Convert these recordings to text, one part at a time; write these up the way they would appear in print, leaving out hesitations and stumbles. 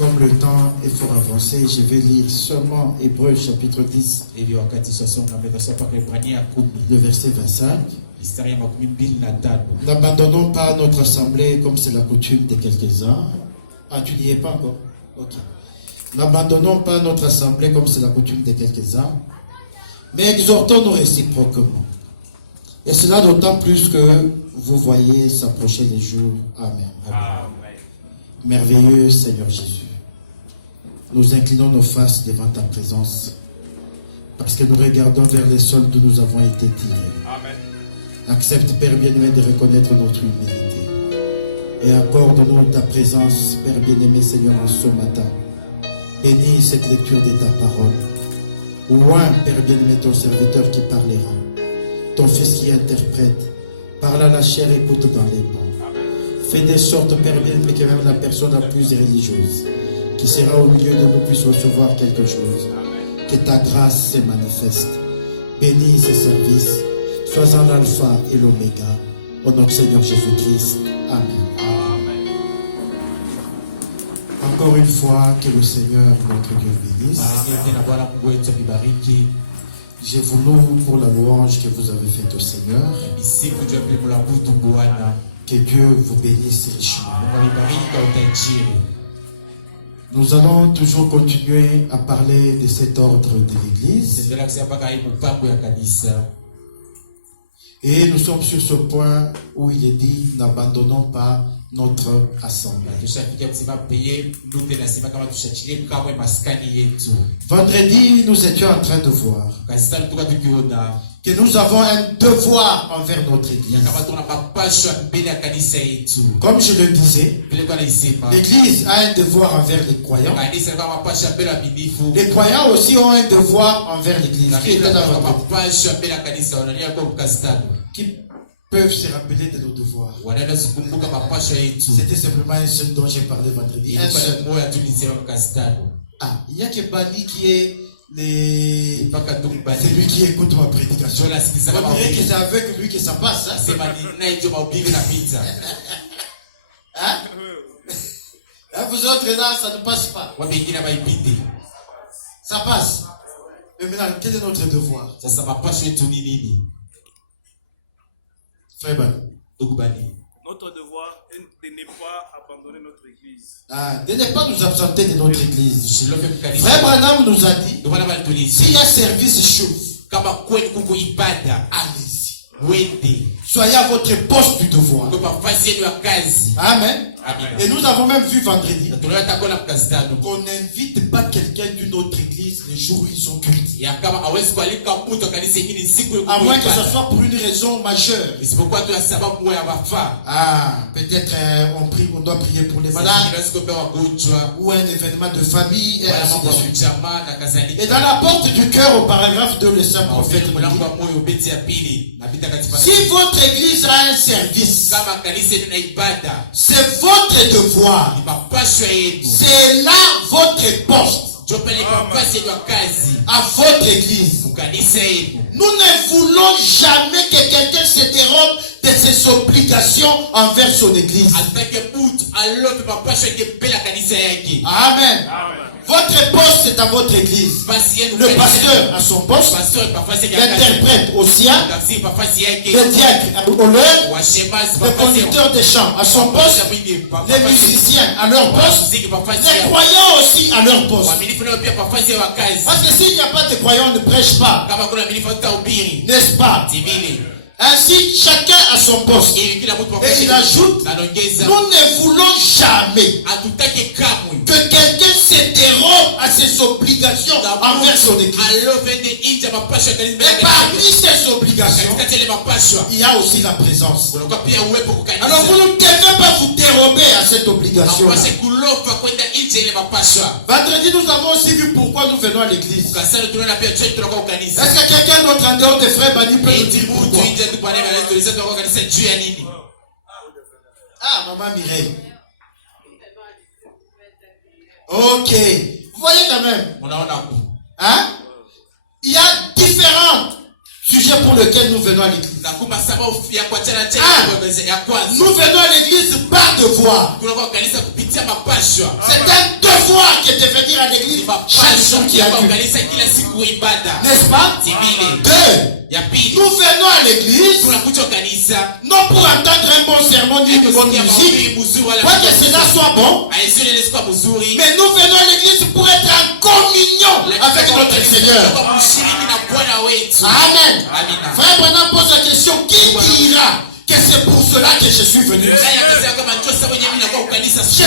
Comme le temps est fort avancé, je vais lire seulement Hébreux chapitre 10, le verset 25. N'abandonnons pas notre assemblée comme c'est la coutume de quelques-uns. Ah, tu n'y es pas encore? Ok. N'abandonnons pas notre assemblée comme c'est la coutume de quelques-uns, mais exhortons-nous réciproquement. Et cela d'autant plus que vous voyez s'approcher les jours. Amen. Amen. Merveilleux Seigneur Jésus, nous inclinons nos faces devant ta présence parce que nous regardons vers les sols d'où nous avons été tirés. Amen. Accepte, Père bien-aimé, de reconnaître notre humilité et accorde-nous ta présence, Père bien-aimé, Seigneur, en ce matin. Bénis cette lecture de ta parole. Oint, Père bien-aimé, ton serviteur qui parlera, ton fils qui interprète. Parle à la chair, écoute dans les bancs. Fais des sortes, Père bien-aimé, que même la personne la plus religieuse qui sera au milieu de nous puisse recevoir quelque chose. Que ta grâce se manifeste. Bénis ces services. Sois en l'alpha et l'oméga. Au nom du Seigneur Jésus-Christ. Amen. Encore une fois, que le Seigneur, notre Dieu, bénisse. Je vous loue pour la louange que vous avez faite au Seigneur. Que Dieu vous bénisse richement. Nous allons toujours continuer à parler de cet ordre de l'Église. Et nous sommes sur ce point où il est dit, n'abandonnons pas notre assemblée. Vendredi, nous étions en train de voir que nous avons un devoir envers notre Église. Comme je le disais, l'Église a un devoir envers les croyants. Les croyants aussi ont un devoir envers l'Église. Qui peuvent se rappeler de nos devoirs. C'était simplement un seul dont j'ai parlé vendredi. Un seul. Ah, il y a que Bani qui est c'est lui qui écoute ma prédication. On dirait que c'est avec lui que ça passe. Hein? Hein? Là, vous autres là, ça ne passe pas. Ça passe. Mais maintenant, quel est notre devoir? Frère Bani. Notre devoir est de ne pas abandonner notre église. Ah, de ne pas nous absenter de notre église. Frère Branham nous a dit, s'il y a service chaud, allez-y. Soyez à votre poste du devoir. Amen. Et nous avons même vu vendredi qu'on n'invite pas quelqu'un d'une autre église les jours où ils sont cultes. À moins que ce soit pour une raison majeure. Ah, peut-être on doit prier pour les malades ou un événement de famille et ainsi de suite. Et dans la porte du cœur, au paragraphe 2, le saint prophète nous dit, si votre église a un service, c'est votre devoir. C'est là votre poste. À votre église. Nous ne voulons jamais que quelqu'un se dérobe de ses obligations envers son église. Amen. Votre poste est à votre église. Le pasteur a son poste. L'interprète au sien. Le diacre au leur. Le conducteur des chants à son poste. Les musiciens à leur poste. Les croyants aussi à leur poste. Parce que s'il n'y a pas de croyants, on ne prêche pas. N'est-ce pas? Ainsi, chacun a son poste. Et il ajoute, nous ne voulons jamais que quelqu'un se dérobe à ses obligations envers son église. Mais parmi ces obligations, il y a aussi la présence. Alors vous ne devez pas vous dérober à cette obligation. Vendredi, nous avons aussi vu pourquoi nous venons à l'église. Est-ce que quelqu'un d'autre en dehors des frères Bani peut nous dire pourquoi? Ah, maman Mireille. Ok. Vous voyez quand même. Hein? Il y a différents sujets pour lesquels nous venons à l'église. Nous venons à l'église par devoir. C'est un devoir qui est de venir à l'église chaque jour qui a lieu. N'est-ce pas? Deux, nous venons à l'église non pour entendre un bon sermon ni une bonne musique, quoique cela soit bon, mais nous venons à l'église pour être en communion avec notre Seigneur. Amen. Frère Branham pose la question, qui dira que c'est pour cela que je suis venu? Je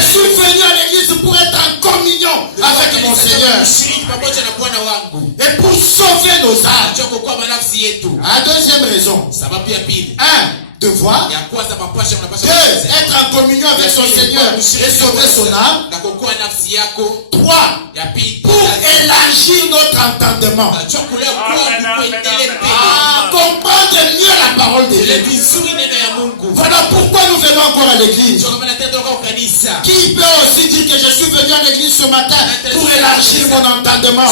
suis venu à l'église pour être en communion avec mon Seigneur et pour sauver nos âmes. La deuxième raison. Un, devoir. Deux, être en communion avec son Seigneur et sauver son âme. Trois, pour élargir notre entendement. Comprendre mieux la parole de Dieu. Voilà pourquoi nous venons encore à l'église. Qui peut aussi dire que je suis venu à l'église ce matin pour élargir mon entendement?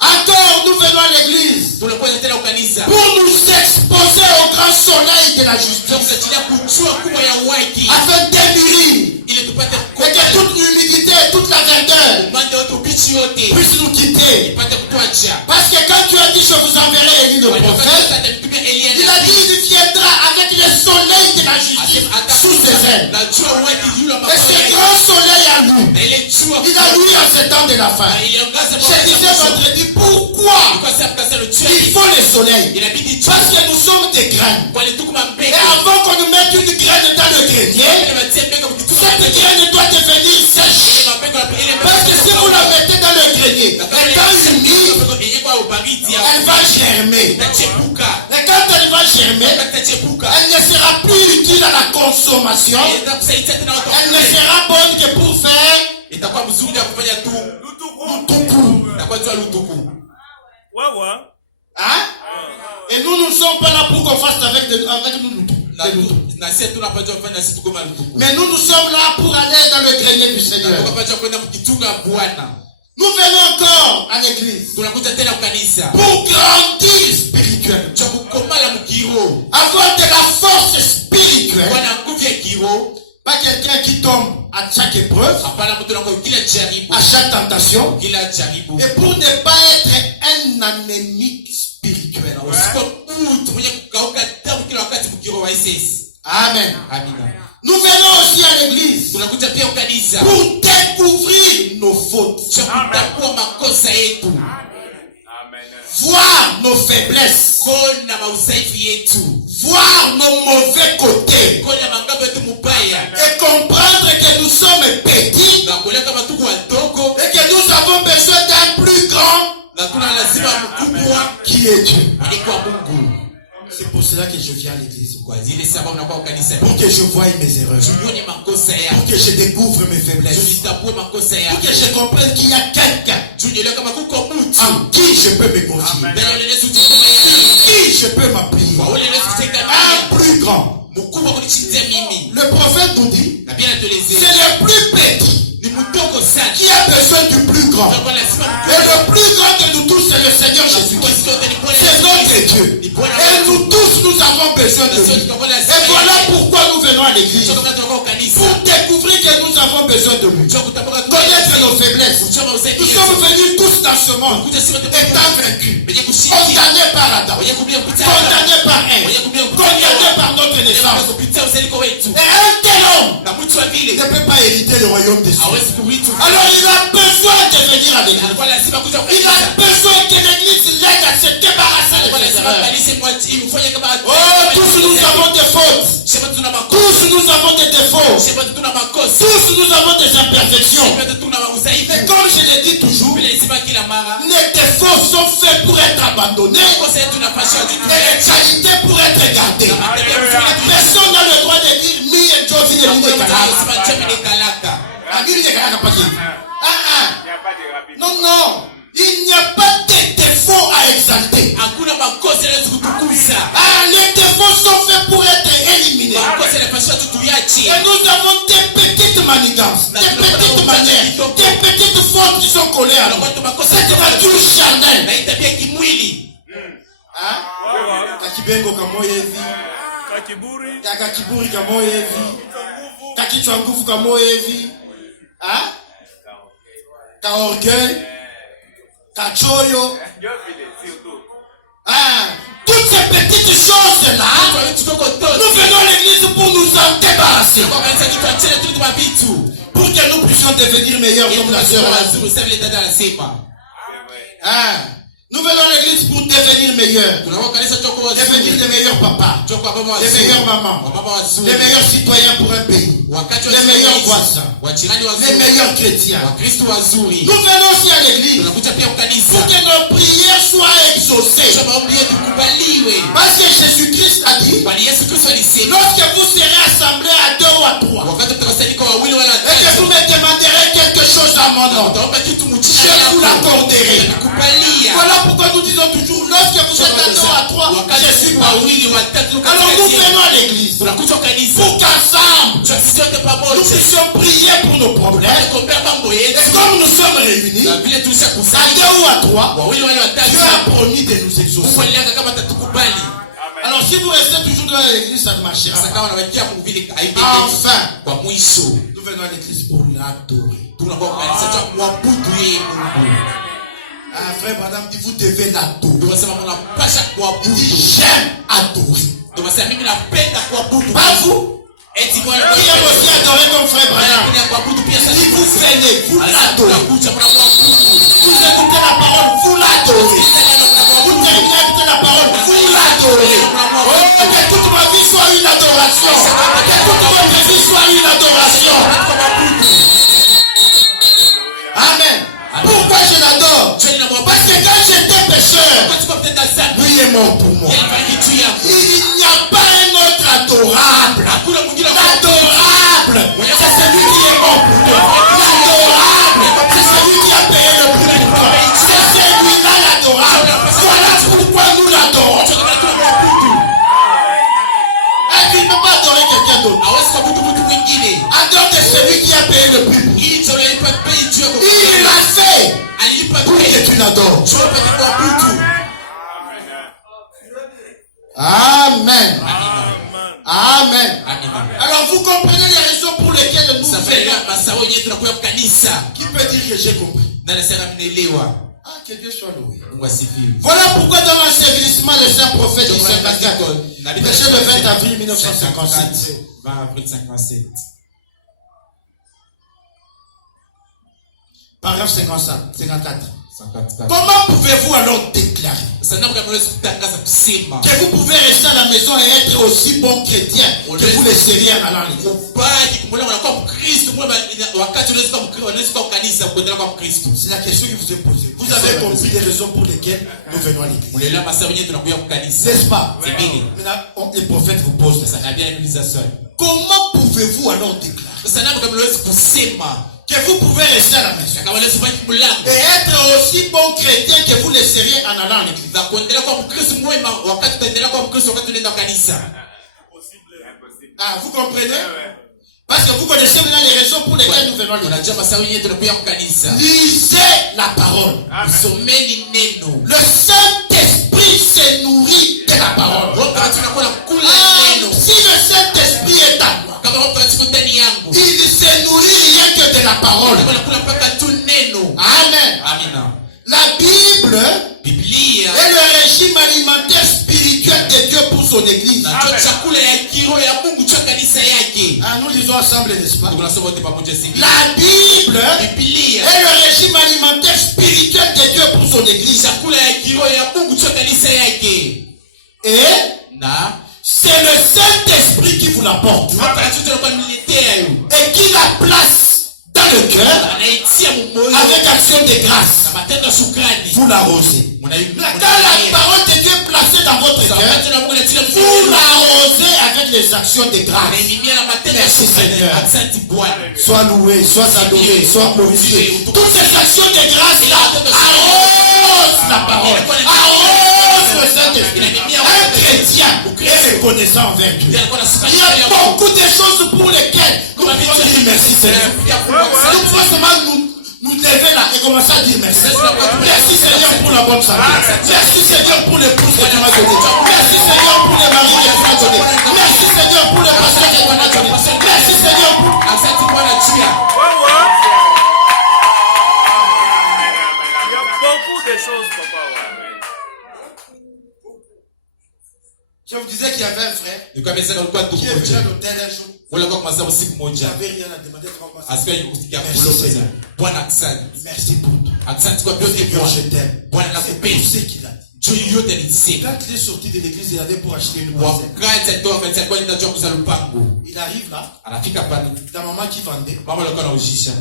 Encore, nous venons à l'église pour nous exposer au grand soleil de la justice, afin d'émourir et que toute l'humidité et toute la verdeur puisse nous quitter. Parce que quand tu as dit je vous enverrai Élie le prophète, il a dit il viendra avec le soleil de la justice sous ses ailes. Et ce grand soleil à nous, il a lui en ce temps de la fin. Je disais vendredi, pourquoi il faut le soleil? Parce que nous sommes des graines. Et avant qu'on nous mette une graine dans le grenier, cette graine doit devenir sèche. Parce que si vous la mettez dans le grenier, étant humide, elle va germer. Et quand elle va germer, elle ne sera plus utile à la consommation. Elle ne sera bonne que pour faire hein? Et nous ne sommes pas là pour qu'on fasse avec nous. Mais nous sommes là pour aller dans le grenier du Seigneur. Nous venons encore à l'église pour grandir spirituellement, avoir de la force spirituelle. Pas quelqu'un qui tombe à chaque épreuve, à chaque tentation, et pour ne pas être un anémique spirituel. Amen. Nous venons aussi à l'église pour découvrir nos fautes, voir nos faiblesses, voir nos mauvais côtés et comprendre que nous sommes petits et que nous avons besoin d'un plus grand qui est Dieu. C'est pour cela que je viens à l'église. Pour que je voie mes erreurs. Pour que je découvre mes faiblesses. Pour que je comprenne qu'il y a quelqu'un en qui je peux me confier. Qui je peux m'appuyer. Un plus grand. Le prophète nous dit, c'est le plus petit qui a besoin du plus grand. Et le plus grand de nous tous, c'est le Seigneur Jésus-Christ. C'est notre Dieu. Et nous tous, nous avons besoin de lui. Et voilà pourquoi nous venons à l'église. Pour découvrir que nous avons besoin de lui. Connaître nos faiblesses. Nous sommes venus tous dans ce monde étant vaincus. Condamnés par Adam. Condamnés par Ève. Condamnés par notre naissance. Et un tel homme ne peut pas hériter le royaume des cieux. Alors il a besoin de venir à l'église. Il a besoin que l'église l'aide à se débarrasser de ses erreurs. Oh, tous nous avons des fautes. Tous nous avons des défauts. Tous nous avons des imperfections. Mais comme je l'ai dit toujours, les défauts sont faits pour être abandonnés et les qualités pour être gardées. Personne n'a le droit de dire mi et Jovi de non, il n'y a pas de défauts à exalter. Les défauts sont faits pour être éliminés. Et nous avons des petites manigances, des petites manières, des petites fautes qui sont collées à nous. Cette nature charnelle. Kakibengo kamoye hivi, kakiburi kamoye hivi, kakichwa nguvu kamoye hivi. Hein? Ka orgueil, ka choyo. Hein? Toutes ces petites choses-là, nous venons à l'église pour nous en débarrasser. Pour que nous puissions devenir meilleurs comme la sœur. Hein? Nous venons à l'église pour devenir meilleurs. Devenir les meilleurs papas, les meilleures mamans, les meilleurs citoyens pour un pays, les meilleurs voisins, les meilleurs chrétiens. Nous venons aussi à l'église pour que nos prières soient exaucées. Parce que Jésus-Christ a dit, lorsque vous serez assemblés à 2 ou à 3, et que vous me demanderez quelque chose à mon nom, je vous l'accorderai. Voilà pourquoi nous disons toujours, lorsque vous êtes à 2 ou à 3, je suis parmi vous. Alors nous venons à l'église pour qu'ensemble nous puissions prier pour nos problèmes. Et comme nous sommes réunis à 2 ou à 3, Dieu a promis de nous exaucer. Alors si vous restez toujours dans l'église, ça ne marchera pas. Enfin, nous venons à l'église pour l'adorer. Ah, frère, madame, dit vous devez l'adorer. Il dit j'aime adorer. Pas vous. Qui aime aussi adorer comme frère Branham. Si vous venez, vous l'adorez. Vous écoutez la parole, vous l'adorez. Vous terminez d'écouter la parole, vous l'adorez. Oh, que toute ma vie soit une adoration. Que toute votre vie soit une adoration. Amen. Pourquoi je l'adore? Parce que quand j'étais pécheur, lui est mort pour moi. Il n'y a pas un autre adorable. L'adorable, c'est celui qui est mort pour toi. L'adorable, c'est celui qui a payé le prix pour toi. C'est celui-là l'adorable. Voilà pourquoi nous l'adorons. Et tu ne peux pas adorer quelqu'un d'autre. En dehors de celui qui a payé le prix. Il l'a fait pour que tu l'adores. Amen. Amen. Alors vous comprenez les raisons pour lesquelles nous venons. Qui peut dire que j'ai compris? Ah, que Dieu soit loué. Voilà pourquoi dans l'ensevelissement le saint prophète du 54, prêché le 20 avril 1957. Paragraphe 54. Comment pouvez-vous alors déclarer que vous pouvez rester à la maison et être aussi bon chrétien que vous le seriez en allant à l'église? C'est la question que vous ai posée. Vous avez compris les raisons pour lesquelles nous venons à l'église, n'est-ce pas? Maintenant, les prophètes vous posent ça. Comment pouvez-vous alors déclarer que vous pouvez rester à la maison et être aussi bon chrétien que vous le seriez en allant à l'église? Ah, vous comprenez? Parce que vous connaissez maintenant les raisons pour lesquelles nous venons à l'église. Lisez la parole. Le Saint-Esprit se nourrit de la parole. Si le Saint-Esprit est à moi, il se nourrit rien que de la parole. Amen. La Bible est le régime alimentaire spirituel de Dieu pour son église. Ah, nous lisons ensemble, n'est-ce pas? La Bible est le régime alimentaire spirituel de Dieu pour son église. Et c'est le Saint-Esprit qui vous l'apporte et qui la place dans le cœur avec action de grâce. Vous l'arrosez. Quand la parole de Dieu est placée dans votre cœur, vous l'arrosez avec les actions de grâce. Merci Seigneur. Sois loué, sois adoré, sois glorifié. Toutes ces actions de grâce là arrosent la parole, arrosent le Saint-Esprit. Un chrétien est reconnaissant envers Dieu. Il y a beaucoup de choses pour lesquelles nous pouvons dire merci Seigneur. Nous pouvons seulement nous lever là et commencer à dire merci. Merci Seigneur pour la bonne santé. Merci Seigneur pour l'épouse que tu m'as donné. Merci Seigneur pour les maris que tu m'as donné. Merci Seigneur pour les pasteurs que tu m'as donné. Merci Seigneur pour... Je vous disais qu'il y avait un frère Nikameza kulikuwa qui est venu à tukuja. l'hôtel un jour. Wala kwa masaa usiku Il moja. n'avait rien à demander. Asikia kusikia Merci, kuloza. Seigneur. Bwana asante. Merci pour tout. Asante kwa vyote Seigneur, je Bwana. t'aime. Bwana C'est nakupenda. tout ce qu'il a dit. Juu yote nilisema. Quand il est sorti de l'église, il allait pour acheter une parcelle. Wakati alitoka kanisa kwa nini kuuza lupango. Il arrive là, Anafika pale. la maman qui vendait, Mama alikuwa anaujisha.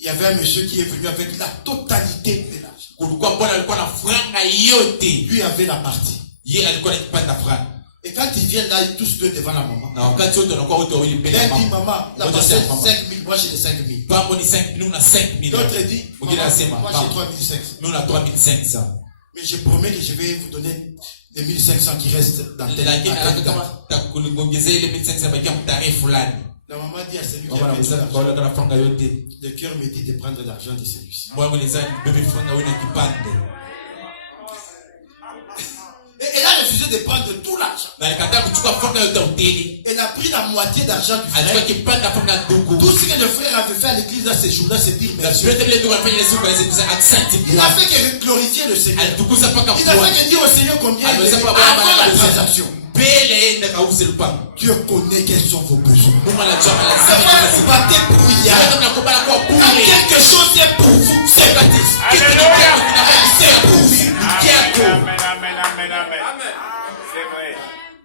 il y avait un monsieur qui est venu avec la totalité de l'argent. Kulikuwa Bwana alikuwa na franga yote. Lui avait la partie. Yeye alikuwa anakipata franga. Et quand ils viennent là, ils tous deux devant la maman. Na wakati wote wanakuwa wote wawili mbele ya L'un dit, mama. maman, la Moja parcelle sema, mama. 5 000, moi j'ai les 5 000. Pango ni 5 000, una 5 000. L'autre dit, Mwingine maman, anasema, moi mama, j'ai 3 500. mimi una 3500. Mais je promets que je vais vous donner les 1500 qui restent dans tel Lakini à tel anataka date. kama takuongezea ile 1500 bakia mtarehe fulani. La maman dit à celui qui Mama avait tout anaweza kwa l'argent, wale kana franga yote. le cœur me dit de prendre l'argent de celui-ci. Moyo unaweza bebe franga wewe na kipande. Et elle a refusé de prendre tout l'argent. Na alikataa kuchukua franga yote ya hoteli. Elle a pris la moitié d'argent du Alichukua frère. kipande ya franga ndugu. Tout ce que le frère avait fait à l'église dans ces jours-là, c'est dire Na merci. vyote vile ndugu alifanya ile siku aweze kusema asante Il a Bwana. fait que glorifier le Seigneur. Alitukuza mpaka Il a Bwana. fait que dire au Seigneur combien il Aliweza aimait kwa Bwana avant la kuuza. transaction. Mbele enda kauze lupango. Dieu connaît quels sont vos besoins. Mungu anajua C'est pas vous lazima. battez pour rien. Wewe unakubali kwa Quand bure. quelque chose est pour vous, c'est baptiste. Kitu ni chako kinafanya C'est pour vous. chako. Amen. C'est vrai.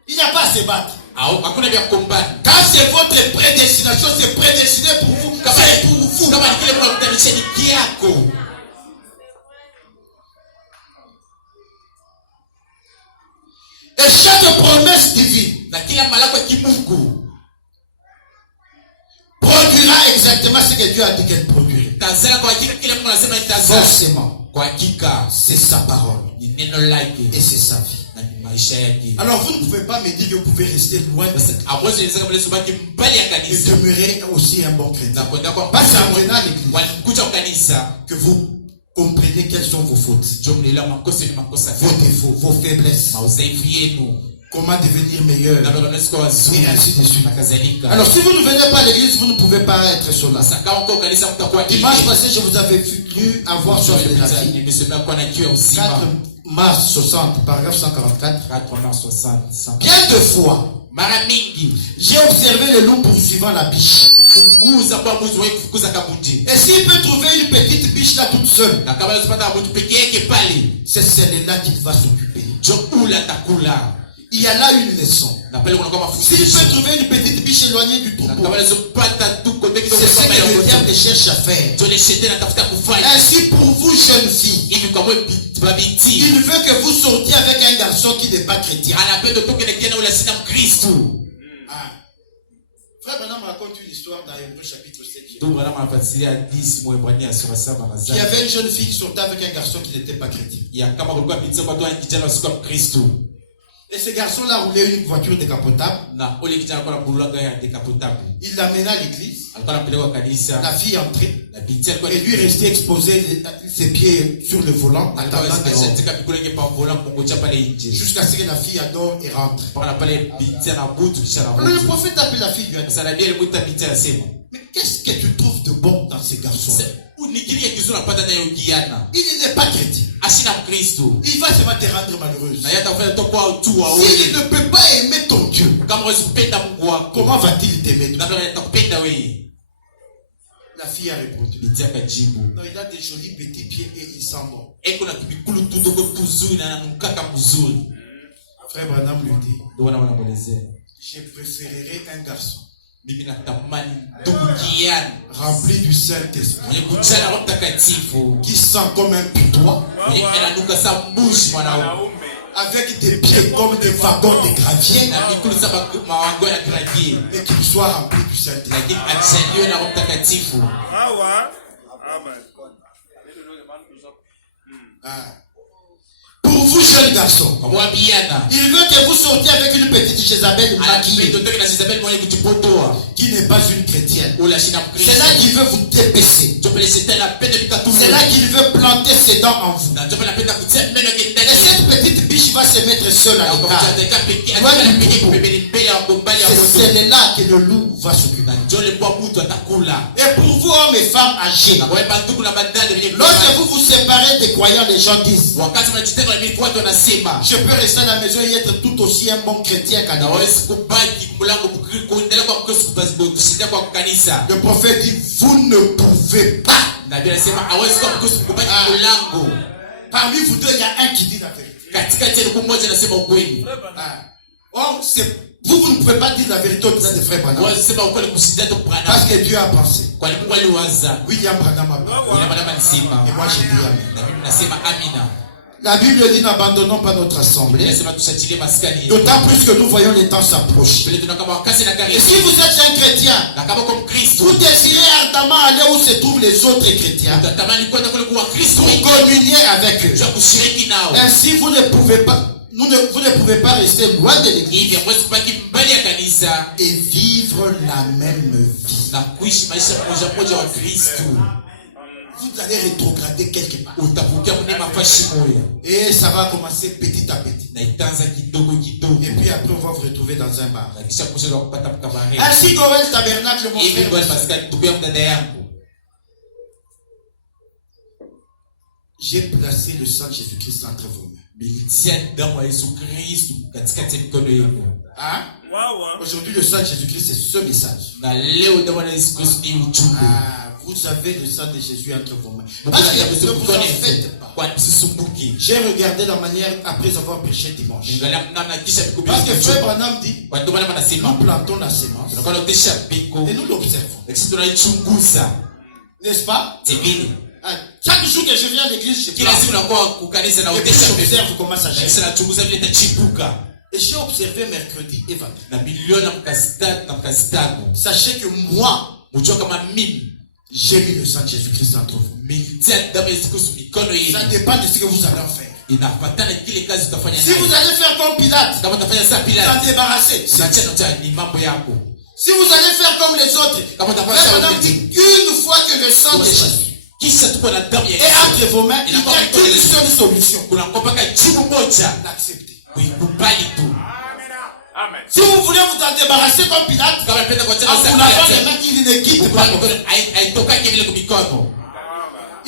Il n'y a pas à se battre. Hakuna vya kugombana. Quand c'est votre prédestination, c'est prédestiné pour vous. Kama C'est pour vous. kama ni kile Mungu anakutanisha ni kiako. Et chaque promesse divine Na kila malako ya kimungu produira exactement ce que Dieu a dit qu'elle produirait. tazala kwa hakika, kile Mungu anasema itazala Forcément, kwa hakika. c'est sa parole Ni neno lake et c'est sa vie. na ni maisha yake. Alors vous ne pouvez pas me dire que vous pouvez rester loin Sasa ambazo nilisema kama Yesu baki mbali ya et kanisa demeurer aussi un bon na chrétien. kwenda kwa Pas en venant à l'église walikuja kwa kanisa que vous comprenez quelles sont vos fautes, ndio mnaelewa makosa ni makosa vos défauts, vos faiblesses, maudhaifu yenu comment devenir meilleur na ndio tunasema wazuri et ainsi de suite. na kadhalika. Alors si vous ne venez pas à l'église, vous ne pouvez pas être cela. Sasa kama uko kanisa mtakuwa Dimanche passé, je vous avais vu avoir soif de la vie. nimesema kwa na kiu ya 4 uzima. mars 60, paragraphe 144. 460. Bien de fois, Mara mingi j'ai observé le loup poursuivant la biche. kukuza kwa mtu wewe kukuza kabunji. Et s'il peut trouver une petite biche là toute seule, Na kama unapata mtu pekee yake pale, c'est celle-là qu'il va s'occuper. jo ula takula. Il y a là une leçon. Na pale kuna kama S'il fundisho. peut trouver une petite biche éloignée du Na troupeau, kama unapata tu kote kidogo c'est ce kama que le ya diable mtu. cherche à faire. Jo le shetani anatafuta kufanya. Ainsi pour vous, jeunes filles, Hivi kwa mwe babiti. il veut que vous sortiez avec un garçon qui n'est pas chrétien. Anapenda toke na kijana ule sina Mkristo. Ah. Frère Branham raconte une histoire dans Hébreux chapitre 7. Ndio Bwana anafasiria 10 Mwebrania sura 7 na Il y zake. avait une jeune fille qui sortait avec un garçon qui n'était pas chrétien. Ya kama kulikuwa pizza kwa toa kijana usikuwa Mkristo. Et ce garçon-là roulait une voiture décapotable. Na ule kijana alikuwa anabulua gari ya dekapotable. Il l'amena à l'église. Alikuwa anapelekwa kanisa. La fille entrait. Na binti alikuwa Et lui restait exposé ses pieds sur le volant, attendant dehors. katika mikula yake pa vola kungoja pale nje. Jusqu'à ce que la fille adore et rentre. Mpaka pale binti anabutu kisha Alors le anabutu. prophète appelle la fille, lui a dit, Sasa nabii alimuita binti anasema, mais qu'est-ce que tu trouves de bon dans ces garçons? unikilie kizuri unapata nayo giana. Il n'est pas chrétien. Ashina Mkristo. Il va seulement te rendre malheureuse. Na yata kufanya toka tu wa S'il wewe. ne peut pas aimer ton Dieu, Kama huwezi kupenda Mungu wako, comment va-t-il t'aimer? na ndio atakupenda wewe. La fille a répondu, Binti akajibu, non, il a des jolis petits pieds et il sent bon. eko na kibikulu tudoko tuzuri na ananukaka mzuri. Frère Branham lui dit, Ndio wanamuelezea. je préférerais un garçon Mimi natamani ndugu kiana rempli du Saint-Esprit, mwenye kujana Roho Mtakatifu, qui sent comme un putois, mwenye ananuka saa mbushi mwanaume. Wanaume. avec des pieds comme des wagons de gravier, Na mikulu saba mawango ya gravier. et qu'il soit rempli du Saint-Esprit. Lakini ajaliwe na Roho Mtakatifu. Hawa. Amen. Ah. Pour vous, jeunes garçons, Kwa wabiana. il veut que vous sortiez avec une petite Jézabel maquillée, Anapenda toke na Jezabel mwenye kujipotoa. qui n'est pas une chrétienne. Ula shina Mkristo. C'est là qu'il veut vous dépecer. Jopele shetani anapenda vikatulu. C'est là qu'il veut planter ses dents en vous. Na jopele anapenda kutia meno yake ndani. Et cette petite biche va se mettre seule à Na l'écart. kwa kutaka pekee, anataka pekee pembeni mbele ya bombali ya C'est moto. celle-là que le loup va s'occuper. Na njole kwa mtu atakula. Et pour vous, hommes et femmes âgés, Na kwa bandugu na badada wenye lorsque vous vous séparez des croyants, les gens disent, wakati mnajitenga na mimi watu wanasema je peux rester à la maison et être tout aussi un bon chrétien qu'un autre. naweza kubaki mlango kuendelea kwa Mkristo kushinda kwa kanisa. Le prophète dit, vous ne pouvez pas. Na Biblia inasema hawezi kwa Mkristo kubaki mlango. Parmi vous deux, il y a un qui dit la vérité. Katikati yenu mmoja anasema ukweli. Or, vous ne pouvez pas dire la vérité au dedans des frères Branham. Wasema ukweli kushinda tu Branham. Parce que Dieu a pensé. Kwa Mungu aliwaza. William Branham a pensé. Ina Branham alisema. Et moi j'ai dit amen. Na mimi nasema amina. La Bible dit, n'abandonnons pas notre assemblée. Inasema tusachilie maskani. D'autant plus que nous voyons les temps s'approcher. Vile tunakama wakati na Et karibia. si vous êtes un chrétien, Na kama kwa Mkristo vous désirez ardemment aller où se trouvent les autres chrétiens utatamani kwenda kule kwa Kristo pour communier avec eux. ya kushiriki nao. Ainsi, vous ne pouvez pas, vous ne pouvez pas rester loin de l'église Hivi hamwezi kubaki mbali ya kanisa et vivre la même vie. na kuishi maisha moja wa Kristo. Vous allez rétrograder quelque part. Utapukia mnema fashi moya. Et ça va commencer petit à petit. Na itaanza kidogo kidogo. Et puis après, on va vous retrouver dans un bar. Na kisha kusha na kupata mkabare. Ainsi qu'aurait le tabernacle, mon Hivi kwa frère. maskani ndugu yangu dada yangu. J'ai placé le sang de Jésus-Christ entre vos mains. Militia damu ya Yesu Kristo katikati ya mikono yenu. Hein? Wow. Aujourd'hui, le sang de Jésus-Christ, c'est ce message. Na leo damu ya Yesu Kristo ni ujumbe. Ah, vous avez le sang de Jésus entre vos mains. Mungu Parce que ne anataka vous en faites pas. kwa msisumbuki. J'ai regardé la manière après avoir prêché dimanche. Angalia namna kisha Parce que frère kuhubiri. Branham dit, Kwa ndio maana wanasema nous plantons la sémence tunakuwa tunatesha piko. et nous l'observons. Na sisi tunaichunguza. N'est-ce pas? C'est vile. Ah, chaque jour que je viens à l'église, je Kila plante. siku nakuwa kukanisa na Et puis utesha piko. j'observe comment ça Na gère. kisha nachunguza vile itachipuka. Et j'ai observé mercredi et vendredi. Na milioni na mkasitano. Sachez que moi, Mjua kama mimi j'ai mis le sang de Jésus-Christ entre vous. militia damu ya Yesu Kristo mikono Ça yenu. dépend de ce que vous allez en faire. Inafatana kile kazi utafanya Si vous nayo. allez faire comme Pilate, Kama utafanya saa s'en bila débarrasser. unachana ni mambo yako. Si vous allez faire comme les autres, Kama utafanya frère saa Branham dit, une fois que le sang de Jésus kisha tuko na damu ya est Yesu. entre vos mains, il n'y a qu'une seule solution. Kuna mpaka jibu moja L'accepter. kuikubali tu. Amen. Si vous voulez vous en débarrasser comme Pilate, Kama unapenda kuachana en saa vous lavant les bila mains, il ne quitte kupanga pas. mikono haitokaki vile kumikono.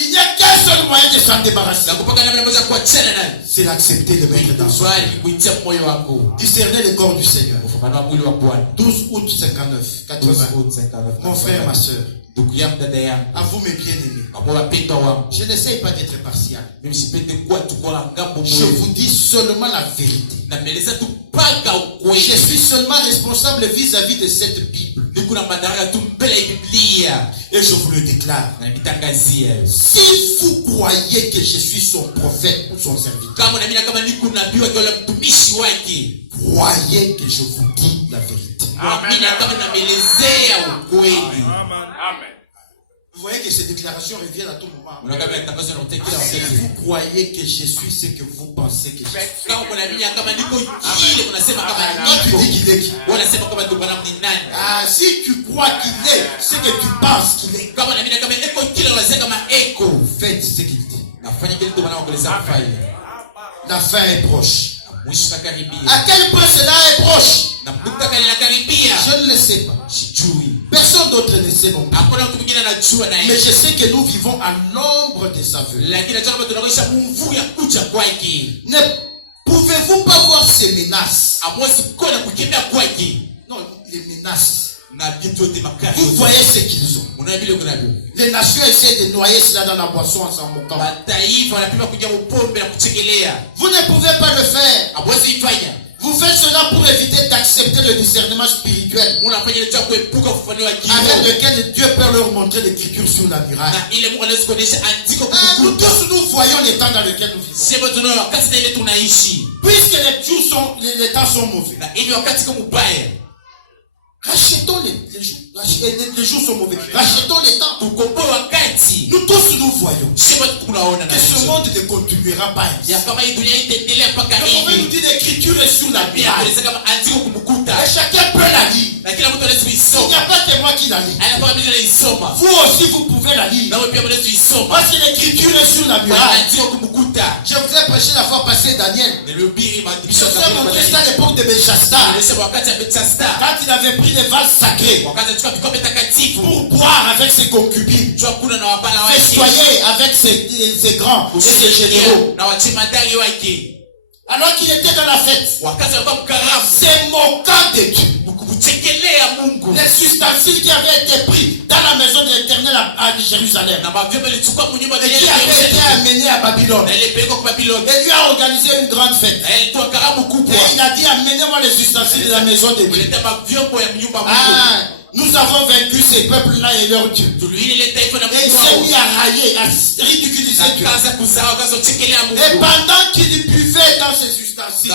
Il n'y a qu'un seul moyen de s'en débarrasser. Na kupaka namna moja kuachana nayo. C'est l'accepter, le mettre dans soi. Swali kuitia moyo wako. Discerner le corps du Seigneur. Ufafanua mwili wa Bwana. 12 août 59, 80. Mon frère, ma soeur, Ndugu yangu dada yangu. à vous mes bien-aimés, Kwa wapendwa wangu. je n'essaye pas d'être partial. Mimi sipende kuwa tu kwa ngambo Je moja. vous dis seulement la vérité. Na meleza tu paka Je ukweli. suis seulement responsable vis-à-vis de cette Bible. Niko na madaraka tu mbele ya Biblia. Et je vous le déclare. Na nitangazia. Si vous croyez que je suis son prophète ou son serviteur, Kama na mimi kama niko nabii wake wala mtumishi wake. croyez que je vous dis la vérité. Mimi kama namelezea ukweli. Amen. Vous voyez que ces déclarations reviennent à tout moment. Unaona kama nitangazo na utekela Si wakati. vous croyez que je suis ce que vous pensez que je suis, Kama kuna mimi kama niko kile unasema toi kama tu niko. dis qu'il est qui? Wanasema kama ndugu wangu ni nani? Ah, si tu crois qu'il est ce que tu penses qu'il est, Kama na mimi kama eko kile unasema kama eko. faites ce qu'il dit. Nafanya kile ndugu wangu kueleza kufanya. La fin est proche. Mwisho nakaribia. À quel point cela est proche? Na mtukaka ninakaribia. Je ne le sais pas. Sijui. Personne d'autre ne sait non plus. Hakuna mtu mwingine anajua na Mais yeye. je sais que nous vivons à l'ombre de sa venue. Lakini najua kama tunakoisha mvua ya kuja kwake. Ne pouvez-vous pas voir ces menaces? Amwezi kuona kukimbia kwake. Non, les menaces. Na vitu vyote makali. Vous voyez ce qu'ils ont. Unaona vile kunavyo. Les nations essaient de noyer cela dans la boisson en s'en moquant. Mataifa wanapima kuja upombe na kuchekelea. Vous ne pouvez pas le faire. Amwezi ifanya. Vous faites cela pour éviter d'accepter le discernement spirituel Unafanya ile cha kuepuka kufanyiwa avec kiroho. lequel Dieu peut leur montrer l'écriture sur la muraille. Na ile Mungu anaweza kuonyesha andiko Ah, nous kukuta. tous nous voyons les temps dans lesquels nous vivons. Sema tunaona wakati na ile tunaishi. Puisque les jours sont, les temps sont mauvais. Na ili wakati kama mbaya. Rachetons les jours sont mauvais. Rachetons les temps. Tukomboe wakati. Nous tous nous voyons Sema tunaona na que ce monde ne continuera pas ainsi. ya kama hii dunia itaendelea mpaka Le prophète nous hivi. dit l'écriture est sur la Pia muraille. kueleza kama andiko kumkuta. Et chacun peut la lire. Na kila mtu anaweza Il n'y kuisoma. a pas que moi qui la lis. Anapaka Biblia isoma. Vous aussi, vous pouvez la lire. Na wewe pia unaweza kuisoma. Parce que l'écriture est sur la muraille. Andiko kumkuta. mkuta. Je vous ai prêché la fois passée Daniel. Je vous ai montré ça à l'époque de Belshazzar. Quand il avait pris les vases sacrés pour boire avec ses concubines, festoyer avec ses grands et ses généraux. Alors qu'il était dans la fête, c'est moquant de Dieu. Les ustensiles qui avaient été pris dans la maison de l'Éternel à Jérusalem et qui avaient été amenés à Babylone. Et lui a organisé une grande fête. Et il a dit, amenez-moi les ustensiles de la maison de Dieu. Nous avons vaincu ces peuples-là et leur Dieu. Et il s'est mis à railler, à ridiculiser Dieu. Et pendant qu'il buvait dans ses ustensiles,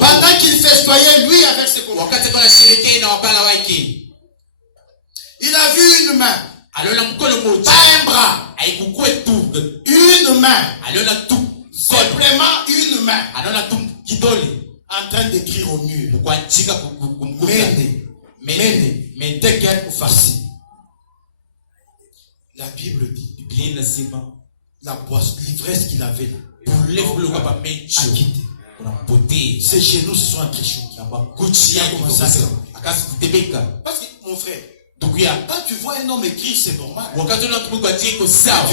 pendant qu'il festoyait lui avec ses compagnons, il a vu une main, pas un bras, une main, simplement une main, en train d'écrire au mur. Mais Tekel Fassi. La Bible dit, la boisson, l'ivresse qu'il avait là, a quitté. Ses genoux se sont entréchés. Parce que mon frère, quand tu vois un homme écrire, c'est normal. Tu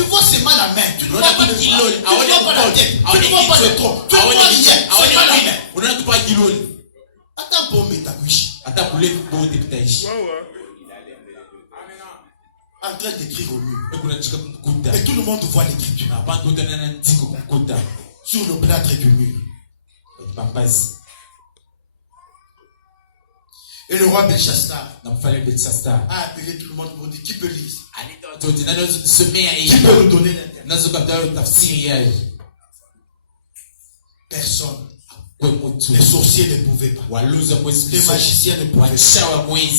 vois seulement la main, tu ne vois pas le bras, tu ne vois pas la tête, tu ne vois pas le tronc, tu ne vois rien, c'est pas la main. Attends pour me t'accoucher. En train d'écrire au mur. Et tout le monde voit l'écriture. Sur le plâtre du mur. Et le roi Belshazzar a appelé tout le monde pour dire qui peut lire. Qui peut nous donner l'internet. Personne. Les sorciers ne pouvaient pas. Les magiciens ne pouvaient pas.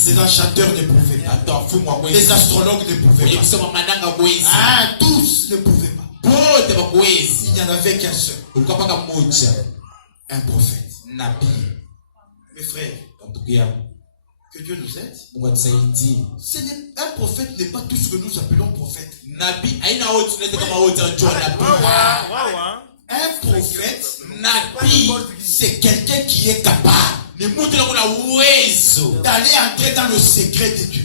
Les enchanteurs ne pouvaient pas. Les astrologues ne pouvaient pas. Tous ne pouvaient pas. Il n'y en avait qu'un seul. Un prophète. Mes frères, que Dieu nous aide. Un prophète n'est pas tout ce que nous appelons prophète. Un prophète, c'est quelqu'un qui est capable d'aller entrer dans le secret de Dieu.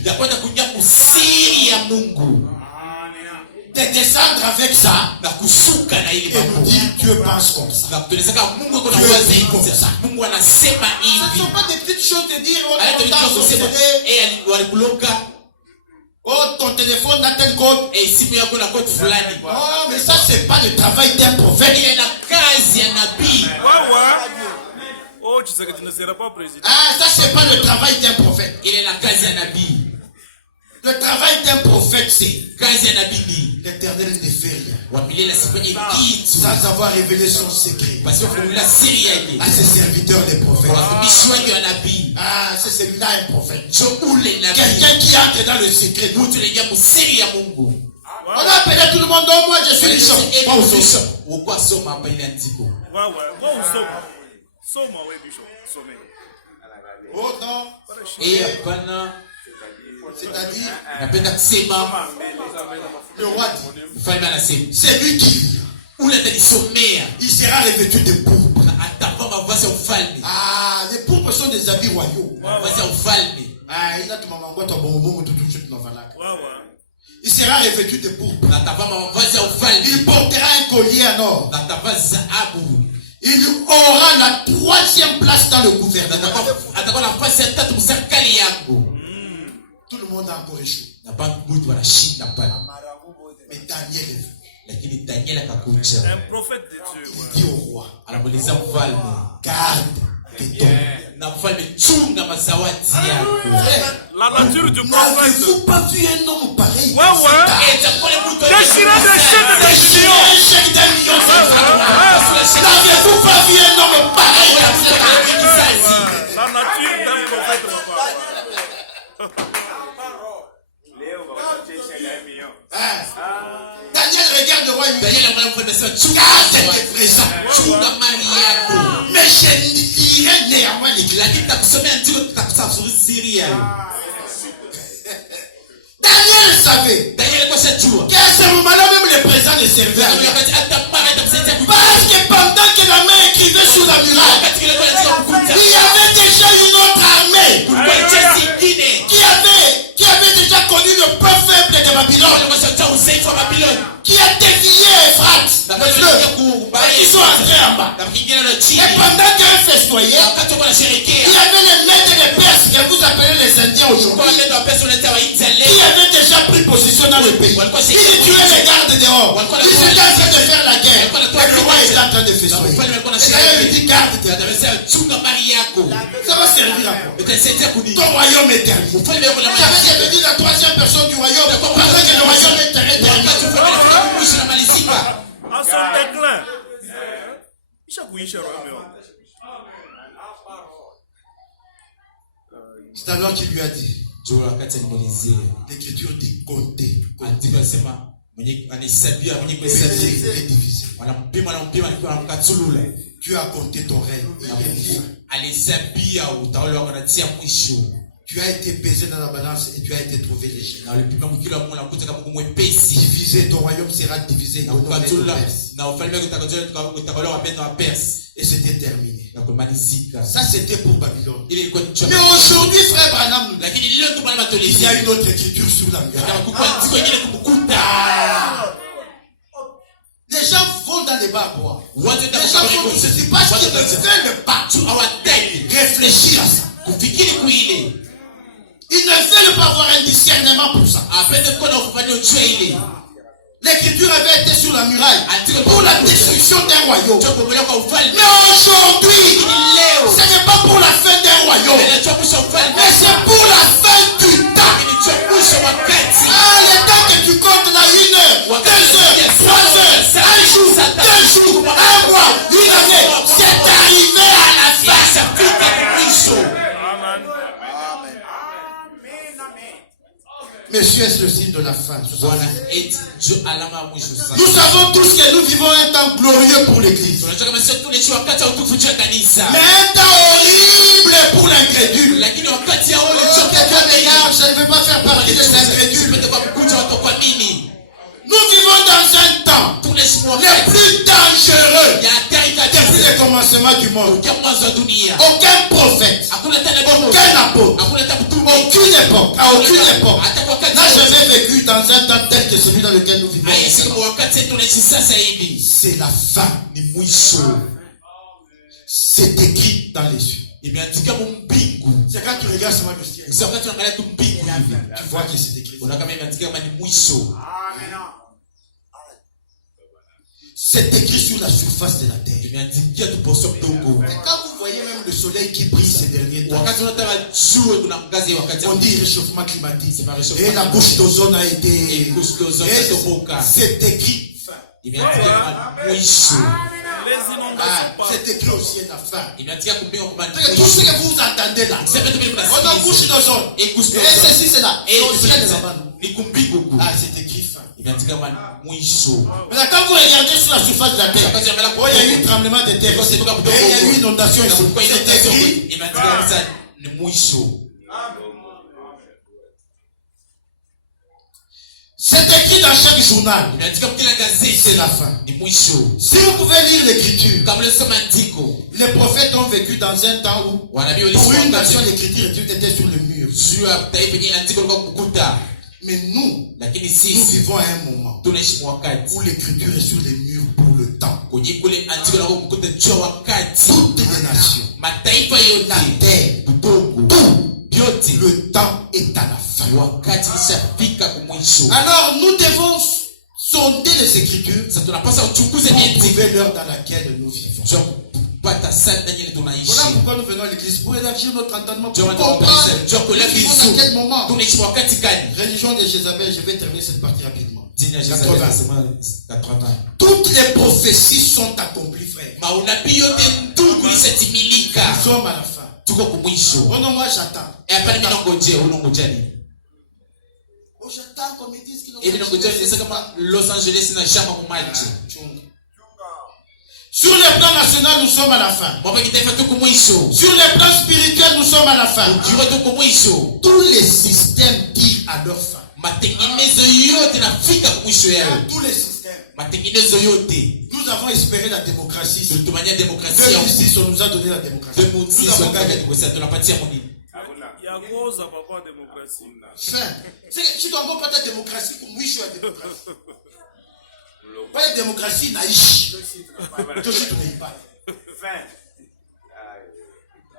De descendre avec ça et nous dire Dieu pense comme ça. Dieu dit comme ça. Ce ne sont pas des petites choses de dire oh, ton téléphone n'a tel code. Oh, mais ça, c'est pas le travail d'un prophète. Oh, tu sais que tu ne seras pas président. Ah, ça, c'est pas le travail d'un prophète. Le travail d'un prophète, c'est l'Éternel ne fait rien sans avoir révélé son secret à ses serviteurs, les prophètes. Ah, c'est celui-là un prophète. Quelqu'un qui entre dans le secret. On a appelé tout le monde, oh, moi je suis bishop. Oh non. C'est-à-dire, le roi dit, c'est lui qui il sera revêtu de pourpre. Ah, les pourpres sont des habits royaux. Ah, il a tout maman, toi, bon, tout de suite, il sera revêtu de pourpre. Il portera un collier en or. Il aura la 3e place dans le gouvernement. Tout le monde a encore échoué. Mais Daniel est venu. Un prophète de Dieu. Il dit au roi, garde tes dons. La nature du prophète. N'avez-vous pas vu un homme pareil? Déchirez les chaînes de chèque d'un million. N'avez-vous pas vu un homme pareil? La nature d'un prophète, Daniel regarde le roi et lui dit, garde tes présents. Mais je lirai néanmoins l'église. Daniel savait qu'à ce moment-là même les présents ne servaient à rien. muraille, il y avait déjà une autre armée qui avait déjà connu le peu faible de Babylone, qui a dévié Euphrate, le fleuve, et ils sont entrés en bas. Et pendant qu'un festoyait, il y avait les Mèdes et les Perses que vous appelez les Indiens aujourd'hui, qui avaient déjà pris position dans le pays. Ils tuaient les gardes dehors. Ils étaient en train de faire la guerre. Et le roi était en train de festoyer. Et d'ailleurs, il dit garde tes ça va servir à quoi? Ton royaume est terminé. J'avais dit la troisième personne du royaume, parce que le royaume est terminé. En son déclin. C'est alors qu'il lui a dit, l'écriture dit compter. Peser et diviser. Tu as compté ton règne. Tu as été pesé dans la balance et tu as été trouvé léger. Divisé, ton royaume sera divisé. Et c'était terminé. Ça c'était pour Babylone. Mais aujourd'hui, frère Branham, il y a une autre écriture sur la muraille. Les gens vont dans les bars boire. Les gens font tout ceci parce qu'ils ne veulent pas réfléchir à ça. Ils ne veulent pas avoir un discernement pour ça. L'écriture avait été sur la muraille pour la destruction d'un royaume. Mais aujourd'hui, ce n'est pas pour la fin d'un royaume, mais c'est pour la fin du temps. Le temps que tu comptes là, 1 heure, 2 heures, 3 heures, un jour, 2 jours, un mois, une année, c'est arrivé à la fin. Monsieur, est-ce le signe de la fin? Nous savons tous que nous vivons un temps glorieux pour l'Église, mais un temps horrible pour l'incrédule. Quelqu'un regarde, je ne veux pas faire partie des incrédules. Nous vivons dans un temps le plus dangereux depuis le commencement du monde. Aucun prophète, aucun apôtre, aucune époque n'a jamais vécu dans un temps tel que celui dans lequel nous vivons. C'est la fin. C'est écrit dans les yeux. C'est quand tu regardes seulement le ciel, tu vois que c'est écrit. C'est écrit sur la surface de la terre. Et quand vous voyez même le soleil qui brille ces derniers temps, on dit réchauffement climatique. Et la couche d'ozone a été... C'est écrit. C'est écrit au ciel la fin. Tout ce que vous entendez là, on a couche d'ozone. Et ceci c'est là. Ah, c'est écrit fin. Maintenant, quand vous regardez sur la surface de la terre, il y a eu un tremblement de terre, il y a eu une inondation ici. C'est écrit. C'est écrit dans chaque journal. C'est la fin. Si vous pouvez lire l'écriture, les prophètes ont vécu dans un temps où, pour une nation, l'écriture était sur le mur. Mais nous vivons à un moment où l'écriture est sur les murs pour le temps. Toutes les nations, la terre, le temps est à la fin. Alors nous devons sonder les écritures pour trouver l'heure dans laquelle nous vivons. Voilà pourquoi nous venons à l'église, pour élargir notre entendement, pour comprendre nous vivons à quel moment. Religion de Jézabel, je vais terminer cette partie rapidement. 80. Toutes les prophéties sont accomplies, frère. Nous sommes à la fin. Oh non, moi j'attends. Oh, j'attends qu'on me dise qu'ils Los Angeles n'a jamais un match. Sur le plan national, nous sommes à la fin. Sur le plan spirituel, nous sommes à la fin. Tous les systèmes tirent à leur fin. Tous les systèmes. matengenezo yote Nous avons espéré la démocratie. tulitumania demokrasia 2006, on nous a donné la démocratie. 2006 Nous avons gagné. demokrasia tunapatia munini ya koza papa démocratie. Fin. Si tu n'as pas de démocratie, comme oui, je suis la démocratie. Pas de démocratie, naïch. Tu sais, tu n'es pas. Fin.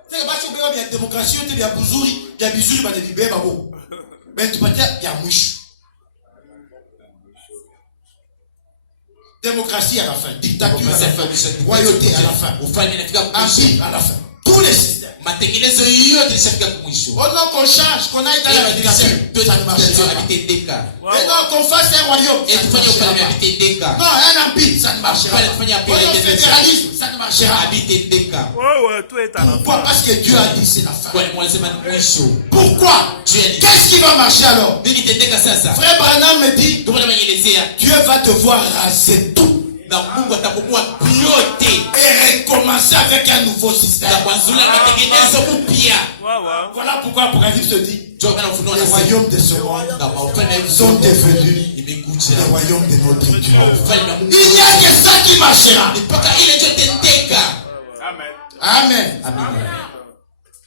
C'est que si tu as une démocratie, tu as bizuri, tu as bizuri, tu as libéré, mais tu peux dire, il y a mouche. Démocratie à la fin, dictature à la fin, royauté à la fin, empire à la fin, tous les systèmes. matengenezo yote ishafika kumwisho. On a qu'on change, qu'on aille dans la dictature, ça ne marchera pas. Et non, qu'on fasse un royaume, ça ne marchera pas. Non, un empire, ça ne marchera pas. On a un fédéralisme, ça ne marchera pas. Tout est à la Pourquoi? Parce que Dieu a dit c'est la fin. Mwisho. Pourquoi? Qu'est-ce qui va marcher alors? Frère Branham me dit, Dieu va devoir raser tout na Mungu atabomoa vyote et recommencer avec un nouveau système. na kuanzula matengenezo mpya. Voilà pourquoi Apocalypse se dit, Ndio maana ufunuo les unasema royaumes de ce monde na maufalme ya sont devenus imekuja les royaumes de notre Dieu. ufalme wa Mungu Il n'y a que ça qui marchera. mpaka ile chotendeka. Amen. Amen. Amen.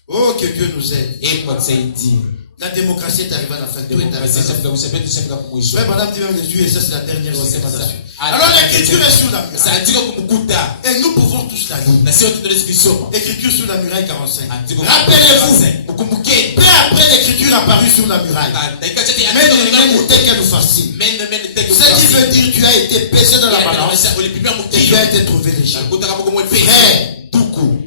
Oh, que Dieu nous aide. Kwa tsaidi. La démocratie est arrivée à la fin. Tout est arrivé à la Demokrasia fin. shafika ushapetu shafika kumwisho. Ouais, madame dit même les yeux, et ça c'est la dernière Ndio sema civilisation. sasa. Alors l'écriture est sur la muraille. Saandiko kumkuta. Et nous pouvons tous la lire. Na sio tunaweza kusoma. Écriture sur la muraille 45. Andiko. Rappelez-vous, Ukumbuke. peu après l'écriture apparue sur la muraille. Dakika chache ya Mais ne était qu'elle nous fascine. Ce qui veut dire tu as été pesé dans la balance et tu as été trouvé léger. Frère,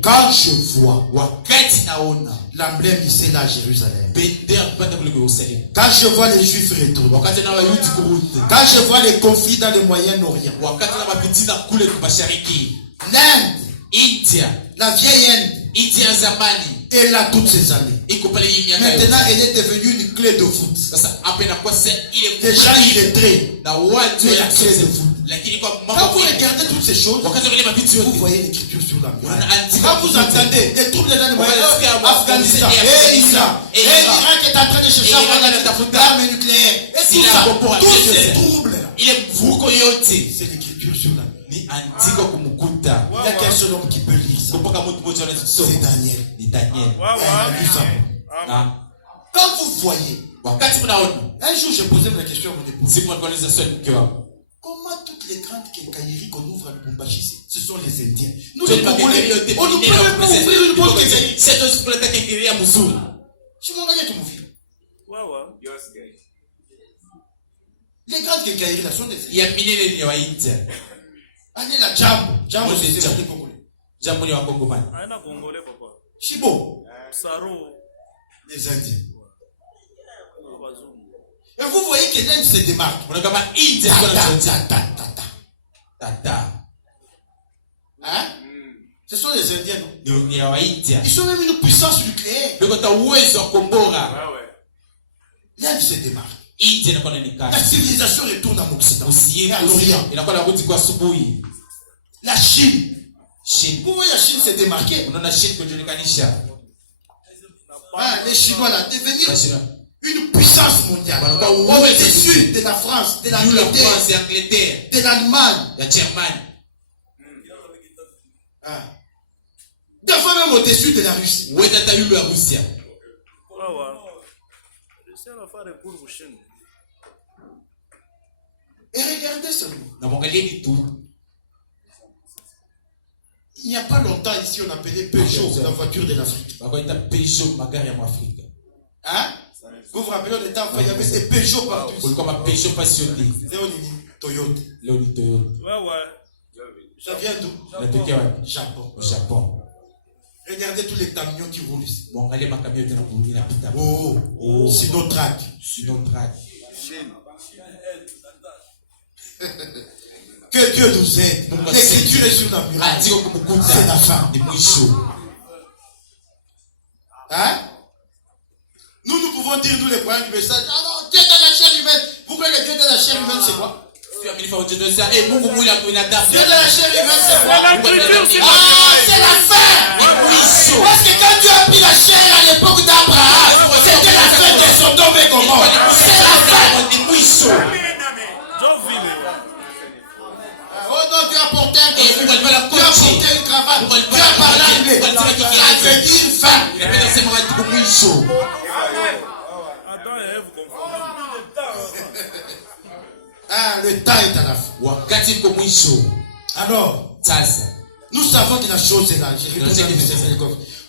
quand je vois wakati naona l'emblème ici là à Jérusalem, bendera kupanda kule Yerusalemu, quand je vois les juifs retourner, wakati na wayahudi kurudi, quand je vois les conflits dans le Moyen-Orient, wakati na mapitina kule mashariki, l'Inde, India, la vieille Inde, India ya zamani elle a toutes ces années. iko pale hii miaka Maintenant, elle est devenue une clé de voûte. sasa hapa inakuwa sasa ile Les gens illettrés. na watu Mais la ya clé de voûte. lakini kwa Quand mambo vous regardez toutes ces choses, wakati wale mapitu vous yote voyez l'écriture sur la muraille. Andika Quand vous entendez les troubles dans le Moyen-Orient, Afghanistan, Afghanistan, et Iran, et l'Irak est en train de chercher à avoir l'arme nucléaire, et tout ça, tous ces troubles-là, ile mvuko yote c'est l'écriture sur la muraille. ni andiko kumkuta. Il n'y a qu'un seul homme qui peut lire ça. Mpaka mtu mmoja anaweza C'est kusoma Daniel. ni Daniel. Il a lu ça. Na Quand vous voyez, wakati mnaona un jour je posais la question à mon épouse, siku mnauliza swali mke wangu, comment toutes les grandes quincailleries qu'on ouvre à Lubumbashi, ce sont les Indiens. Nous Je les Congolais, yote on ne peut même pas ouvrir une bonne quincaillerie. Sasa tusikuleta kingiria mzuri. Je m'en gagne tout mon fils. Les grandes quincailleries là sont des Indiens. Ya minene ni wa India. Allez la Jambo. Jambo Moi, c'est c'est des Congolais. Jambo ni wa Kongomani. Aina Congolais papa. Chibo, Saro. les Indiens. Et vous voyez que l'Inde se démarque. Kuna kama India kwa Ta. tata. Hein? Ce sont les Indiens, non? Ni wa India. Ils sont même une puissance nucléaire. Ndio ta uwezo wa kombora. L'Inde se démarque. India inakuwa ni La kazi. civilisation retourne à Occident. Et à l'Orient. Usiye inakuwa narudi kwa asubuhi. La Chine. Chine. Vous voyez la Chine s'est démarquée. Unaona Chine kujulikanisha. Ah, les Chinois là, devenir Kashina. une puissance mondiale. Wanakuwa Au-dessus de la France, de la l'Angleterre, France ya Angleterre, de l'Allemagne. ya Germany. Ah. Des fois même au-dessus de la Russie. Wewe hata yule wa Russia. Et regardez seulement. Na mwangalieni tu. Il n'y a pas longtemps ici, on appelait Peugeot la voiture de l'Afrique. Wakaita Peugeot magari ya Afrika. Hein? Vous vous rappelez, on était enfant, il y avait des Peugeot partout. Kulikuwa ma Peugeot passionné. Leo ni Toyota. Leo ni Toyota. Ça vient d'où? Natokea wapi? Japon. Japon. Regardez tous les camions qui roulent ici. Mwangalie makamio yote inapita. Oh. Sinotrack. Sinotrack. Que Dieu nous aide. L'écriture est sur la muraille. C'est la fin. Hein? Nous pouvons dire, nous les croyants du message, ah non, Dieu dans la chair humaine. Vous croyez que Dieu dans la chair humaine, c'est quoi? Dieu de la chair humaine, c'est quoi? Ah, c'est la fin! Parce que quand Dieu a pris la chair à l'époque d'Abraham, c'était la fin de Sodome et Gomorrhe. C'est la fin! cravate, tu vas parler anglais. Ça veut dire fin. Inapenda kusema watu kumwisho. Adam et Ève confondus. Ah, le temps est à la fin. Wakati kwa mwisho. Alors, Sasa. nous savons que la chose est là.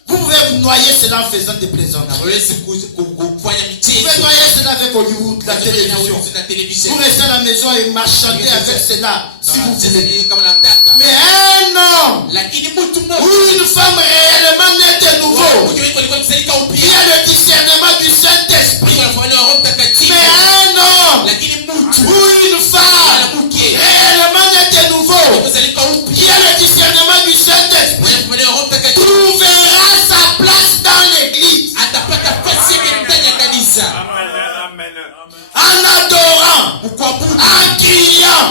Vous pouvez vous noyer cela en faisant des plaisanteries. Vous pouvez noyer cela avec Hollywood, la télévision. Vous restez à la maison et marchandez avec cela, si vous voulez. Mais un homme ou une femme réellement née de nouveau, qui a le discernement du Saint-Esprit. Mais un homme ou une femme réellement née de nouveau, qui a le discernement du Saint-Esprit, trouvera sa place dans l'église. En adorant, en criant,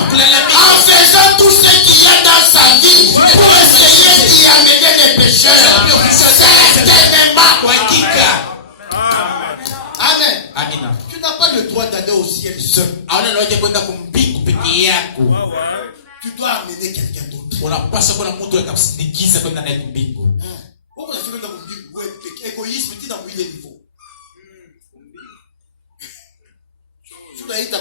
en faisant tout ce qu'il y a dans sa vie pour essayer d'y amener les pécheurs. Amen. Tu n'as pas le droit d'aller au ciel seul. Tu dois amener quelqu'un d'autre. Égoïsme, tu n'as pas le niveau. Tu dois être dans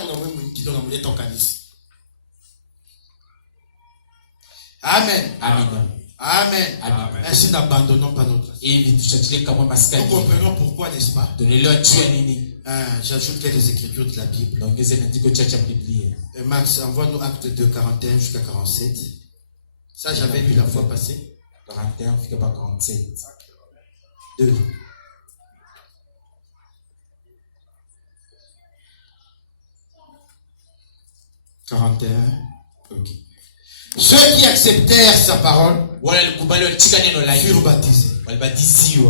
Amen. Amen. Ainsi n'abandonnons pas notre. Nous comprenons pourquoi, n'est-ce pas? J'ajoute quelques écritures de la Bible. Et Max, envoie-nous Acte 2, 41 jusqu'à 47. Ça, j'avais lu la fois passée. 41 jusqu'à 47. 2. Ok. Ceux qui acceptèrent sa parole furent baptisés.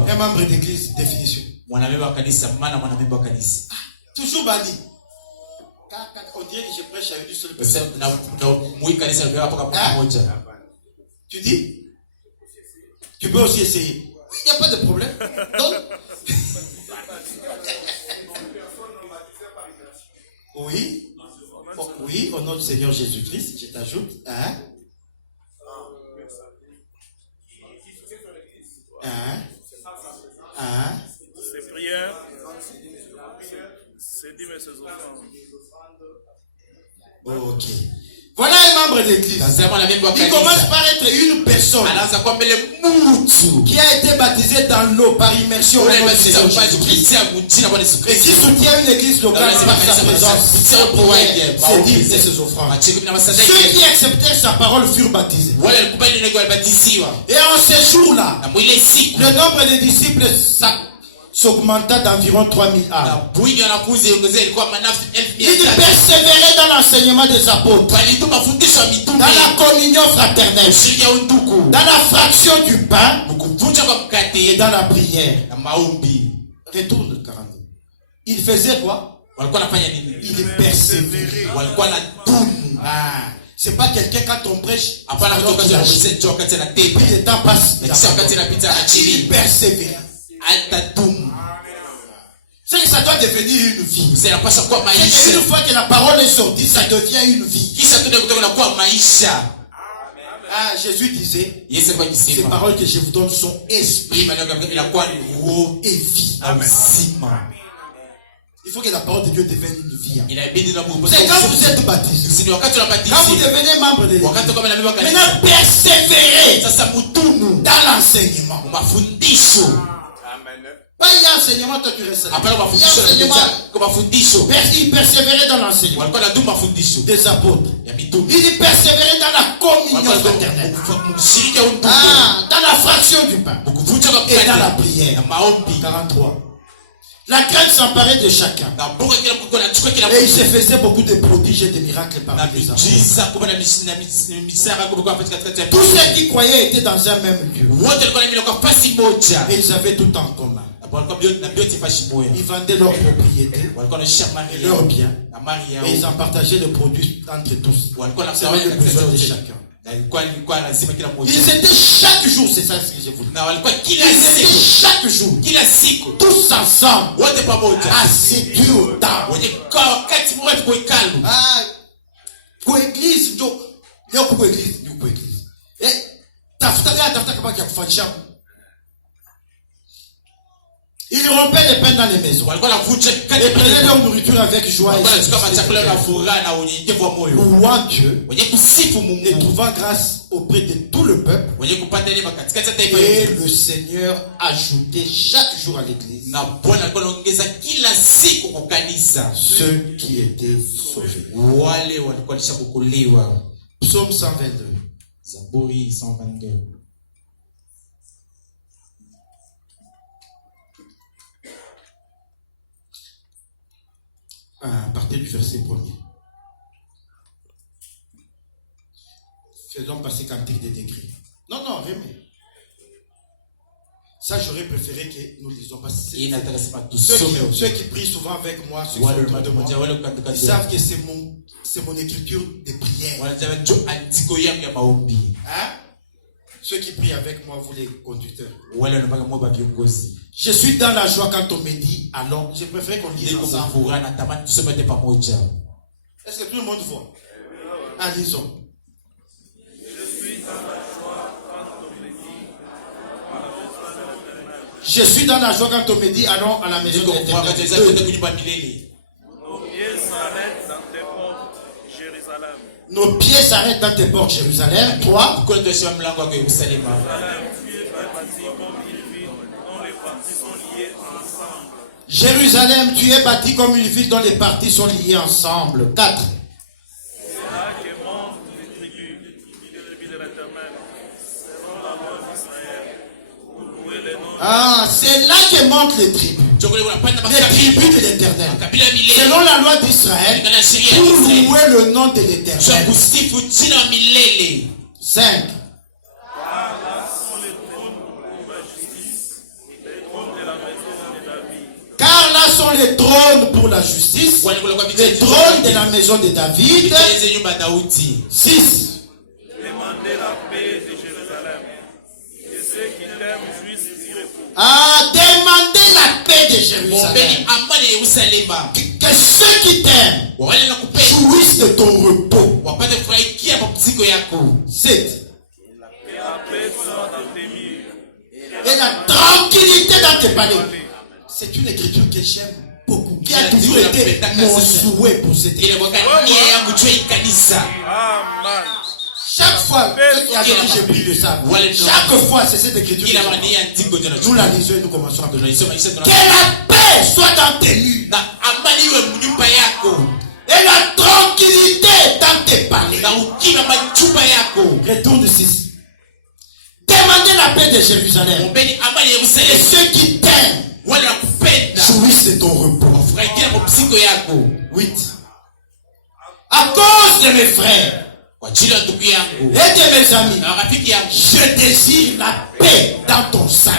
Un membre d'église, définition. Toujours badi. On dirait que je prêche à une seule personne. Tu dis? Tu peux aussi essayer. Oui, il n'y a pas de problème. Donc, oui. Oui, au nom du Seigneur Jésus-Christ, je t'ajoute. Ses prières, ses dîmes et ses offrandes. Ok. Voilà un membre d'église. Il commence par être une personne qui a été baptisée dans l'eau par immersion au nom du Seigneur Jésus-Christ. Et qui soutient une église locale par sa présence, ses prières, ses dîmes et ses offrandes. Ceux qui acceptèrent sa parole furent baptisés. Et en ces jours-là, le nombre de disciples s'augmenta d'environ 3000 âmes. Ils persévéraient dans l'enseignement des apôtres, dans la communion fraternelle, dans la fraction du pain et dans la prière. Retourne le 42. Ils faisaient quoi? Ils persévéraient. C'est pas quelqu'un quand on prêche, alors qu'il agit. Et puis le temps passe. Il persévère. C'est que ça doit devenir une vie. C'est une fois que la parole est sortie, ça devient une vie. Jésus disait, ces paroles que je vous donne sont esprit et vie. Il faut que la parole de Dieu devienne une vie. C'est quand vous êtes baptisé. Quand vous devenez membre de l'Église. Maintenant, persévérez dans l'enseignement. Pas il y a enseignement, toi tu restes là. Il persévérait dans l'enseignement des apôtres. Il persévérait dans la communion fraternelle. Dans la fraction du pain. Et dans la prière. 43. La crainte s'emparait de chacun. Et il se faisait beaucoup de prodiges et de miracles parmi les enfants. Tous ceux qui croyaient étaient dans un même lieu. Et ils avaient tout en commun. Ils vendaient leurs propriétés et leurs biens. Et ils en partageaient les produits entre tous. Selon les besoins de chacun. Ils étaient chaque jour, c'est ça ce que je voulais. Ils étaient chaque jour, tous ensemble, assidus au temple. Pour église, tafuta Ils rompaient les pains dans les maisons. walikuwa wanavunja Et kati prenaient leur nourriture avec joie walikuwa wanachukua chakula na et furaha na unyenyekevu wa moyo louant Dieu wenye kusifu et Mungu trouvant grâce auprès de tout le peuple. wenye kupata neema katikati ya taifa Et hili le Seigneur ajoutait chaque jour à l'église na Bwana alikuwa anaongeza kila siku kwa kanisa ceux qui étaient sauvés. wale walikuwa walishakukuliwa. Psaume 122. Zaburi 122. À partir du verset 1er. Faisons passer cantique des décrets. Non, remets. Ça, j'aurais préféré que nous lisons pas. Hii nataka sema Ceux tusome qui prient souvent avec moi, ceux qui wale sont autour de moi, wale kuandika ils savent que c'est mon écriture de prière. wanasema ndio andiko yangu ya maombi. Hein? Ceux qui prient avec moi, vous les conducteurs. Wale wanapaka moyo viongozi. Je suis dans la joie quand on me dit allons. Je préfère qu'on lise Niko ensemble. furaha natamani tusome te pamoja. Est-ce que tout le monde voit? Ah, lisons. Je suis dans la joie quand on me dit allons à la maison de Niko furaha l'Éternel. katika kwenda kunyumba milele. Nos pieds s'arrêtent dans tes portes, Jérusalem. Nos pieds s'arrêtent dans tes portes, Jérusalem. Toi, Kwa ndio shamba mlango wa Yerusalemu. Jérusalem, tu es bâti comme une ville dont les parties sont liées ensemble. Jérusalem, tu es bâti comme une ville dont les parties sont liées ensemble. 4. C'est là que montent les tribus de l'Éternel, selon la loi d'Israël, pour louer les noms. Ah, c'est là que montent les tribus. Les tribus de l'Éternel. Selon la loi d'Israël, pour louer le nom de l'Éternel. 5. Car là sont les trônes pour ma justice, les trônes de la maison de David. Car là sont les trônes pour la justice, les trônes de la maison de David. 6. Demandez la paix de Jérusalem, et ceux qui t'aiment jouissent du repos. Ah, demandez la paix de Jérusalem. Que ceux qui t'aiment jouissent de ton repos. 7. Et la paix soit dans tes murs. Et la tranquillité dans tes palais. C'est une écriture que j'aime beaucoup, qui a toujours été mon souhait pour cette écriture. Amen. Chaque fois que j'ai pris le sabre, chaque fois c'est cette écriture que j'aime. Nous la lisons et nous commençons à prier. Que la paix soit dans tes murs. Et la tranquillité dans tes palais. Retourne 6. Demandez la paix de Jérusalem. Et ceux qui t'aiment jouissent de ton repos. 8. À cause de mes frères et de mes amis, je désire la paix dans ton sein.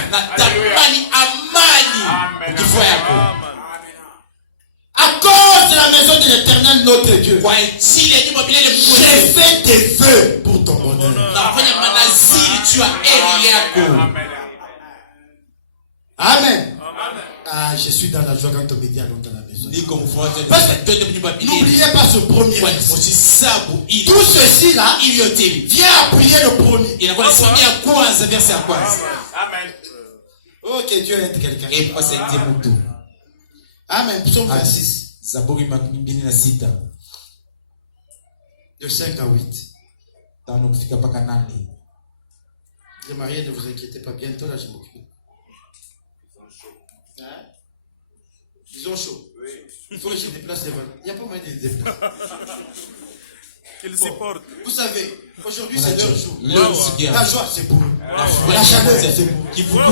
À cause de la maison de l'Éternel notre Dieu, j'ai fait des vœux pour ton bonheur. Amen. Ah, je suis dans la joie quand on me dit allons dans la maison. N'oubliez pas ce premier verset. Tout ceci là, vient appuyer le premier. Oh, que Dieu aide quelqu'un. Amen. Psaume 26. De 5 à 8. Les mariés, ne vous inquiétez pas, bientôt là je m'occupe. Hein? Ils ont chaud. Oui. Il faut que je déplace devant. Il n'y a pas moyen de les déplacer. Qu'ils supportent. Vous savez, aujourd'hui c'est leur jour. Wow. La joie c'est pour eux. La chaleur c'est pour eux.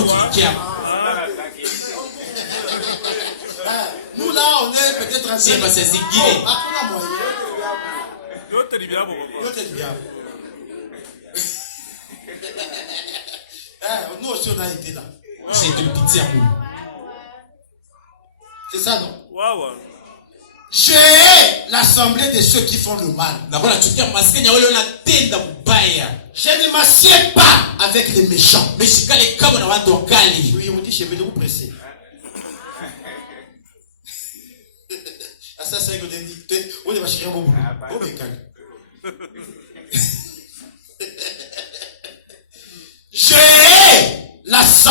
Nous là on est peut-être en train de... Hakuna moyen. Yote ni bien, papa. Yote ni bien. Nous aussi on a été là. C'est ça non? Waouh. Je hais l'assemblée de ceux qui font le mal. Je ne m'assieds pas avec les méchants. Oui, on dit je vais vous presser. Ça c'est que on va chercher mon boulot. Je hais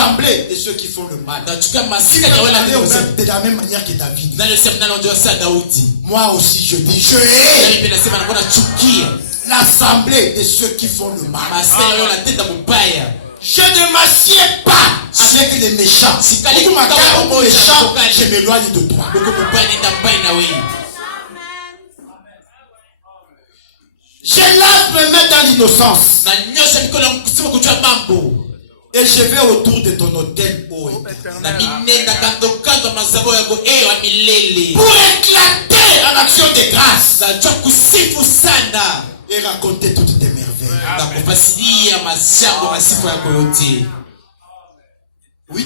l'assemblée de ceux qui font le mal. Nachukua Il masika va ya wale aller au ambao même de la même manière que David. nalo sema nalo ndio sa Daudi. Moi aussi je dis, je hais Ndio nasema nakuwa nachukia l'assemblée de ceux qui font le mal. masika yao natenda mbaya. Je ne m'assieds pas avec les méchants. Si tu m'as méchant, je m'éloigne de toi. Uko mbaya nenda mbaya na wewe. Je lave mes mains dans l'innocence. Na nyosha mikono yangu kusema kujua mambo. Et je vais autour de ton hôtel, ô Éternel. Na minenda kando kando mazabo yako wa milele. Pour éclater en action de grâce. Najua kusifu sana. Et raconter toutes tes merveilles. Na kufasiria mashambo masifu yako yote. 8.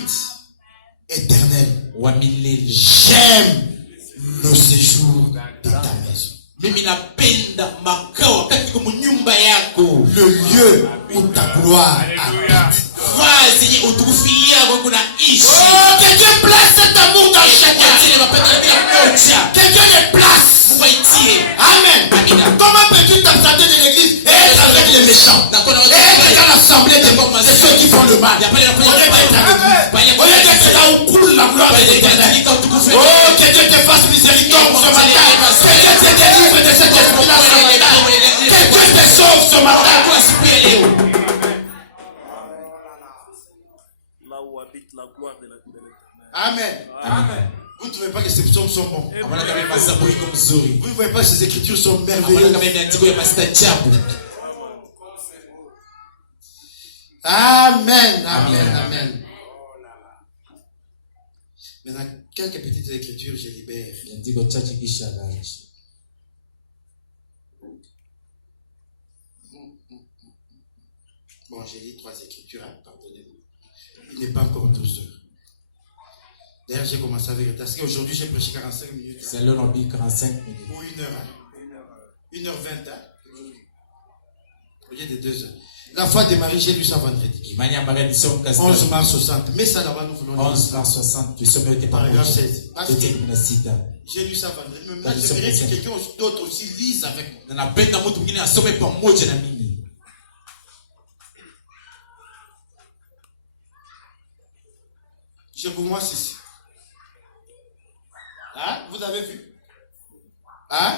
Éternel. Wa milele. J'aime le séjour de ta maison. Mimi napenda makao wakati kwa nyumba yako. Le lieu où ta gloire habite. Vazi yenye utukufu yako kuna ishi. Oh, que Dieu place cet amour dans chacun. Que Dieu le place. Amen. Comment peux-tu t'absenter de l'église et être avec les méchants? Et être dans l'assemblée de ceux qui font le mal. Au lieu d'être là où coule la gloire de l'Éternel. Oh, que Dieu te fasse miséricorde ce matin. Que Dieu te délivre de cet esprit-là ce matin. Que Dieu te sauve ce matin. Là où habite la gloire de l'Éternel. Amen. Amen. Vous ne trouvez pas que ces psaumes sont bons? Abona kama masambo iko mzuri. Vous ne voyez pas que ces écritures sont Abona merveilleuses? kama imeandikwa ya mastajabu. Amen. Amen. Amen. Maintenant, quelques petites écritures, je libère. Iandiko chache kisha gaachi. Bon, j'ai lu 3 écritures, hein, pardonnez-moi. Il n'est pas encore 12 heures. D'ailleurs, j'ai commencé à vérifier. Parce qu'aujourd'hui, j'ai prêché 45 minutes. C'est l'heure on dit 45 minutes. Ou 1 heure. Hein. 1h20. Hein. Au lieu de 2 heures. La foi de Marie, j'ai lu ça vendredi. Imani ya Maria ni somo 11 mars 60. Mais ça là-bas, nous voulons 11 mars 60 tusome yote Paragraphe pamoja. 16. Parce que j'ai lu ça vendredi. Mais maintenant, j'aimerais que quelqu'un d'autre aussi lise avec moi. Na napenda mtu mwingine asome pamoja na mimi. Je vous vois ici. Hein? Vous avez vu? Hein?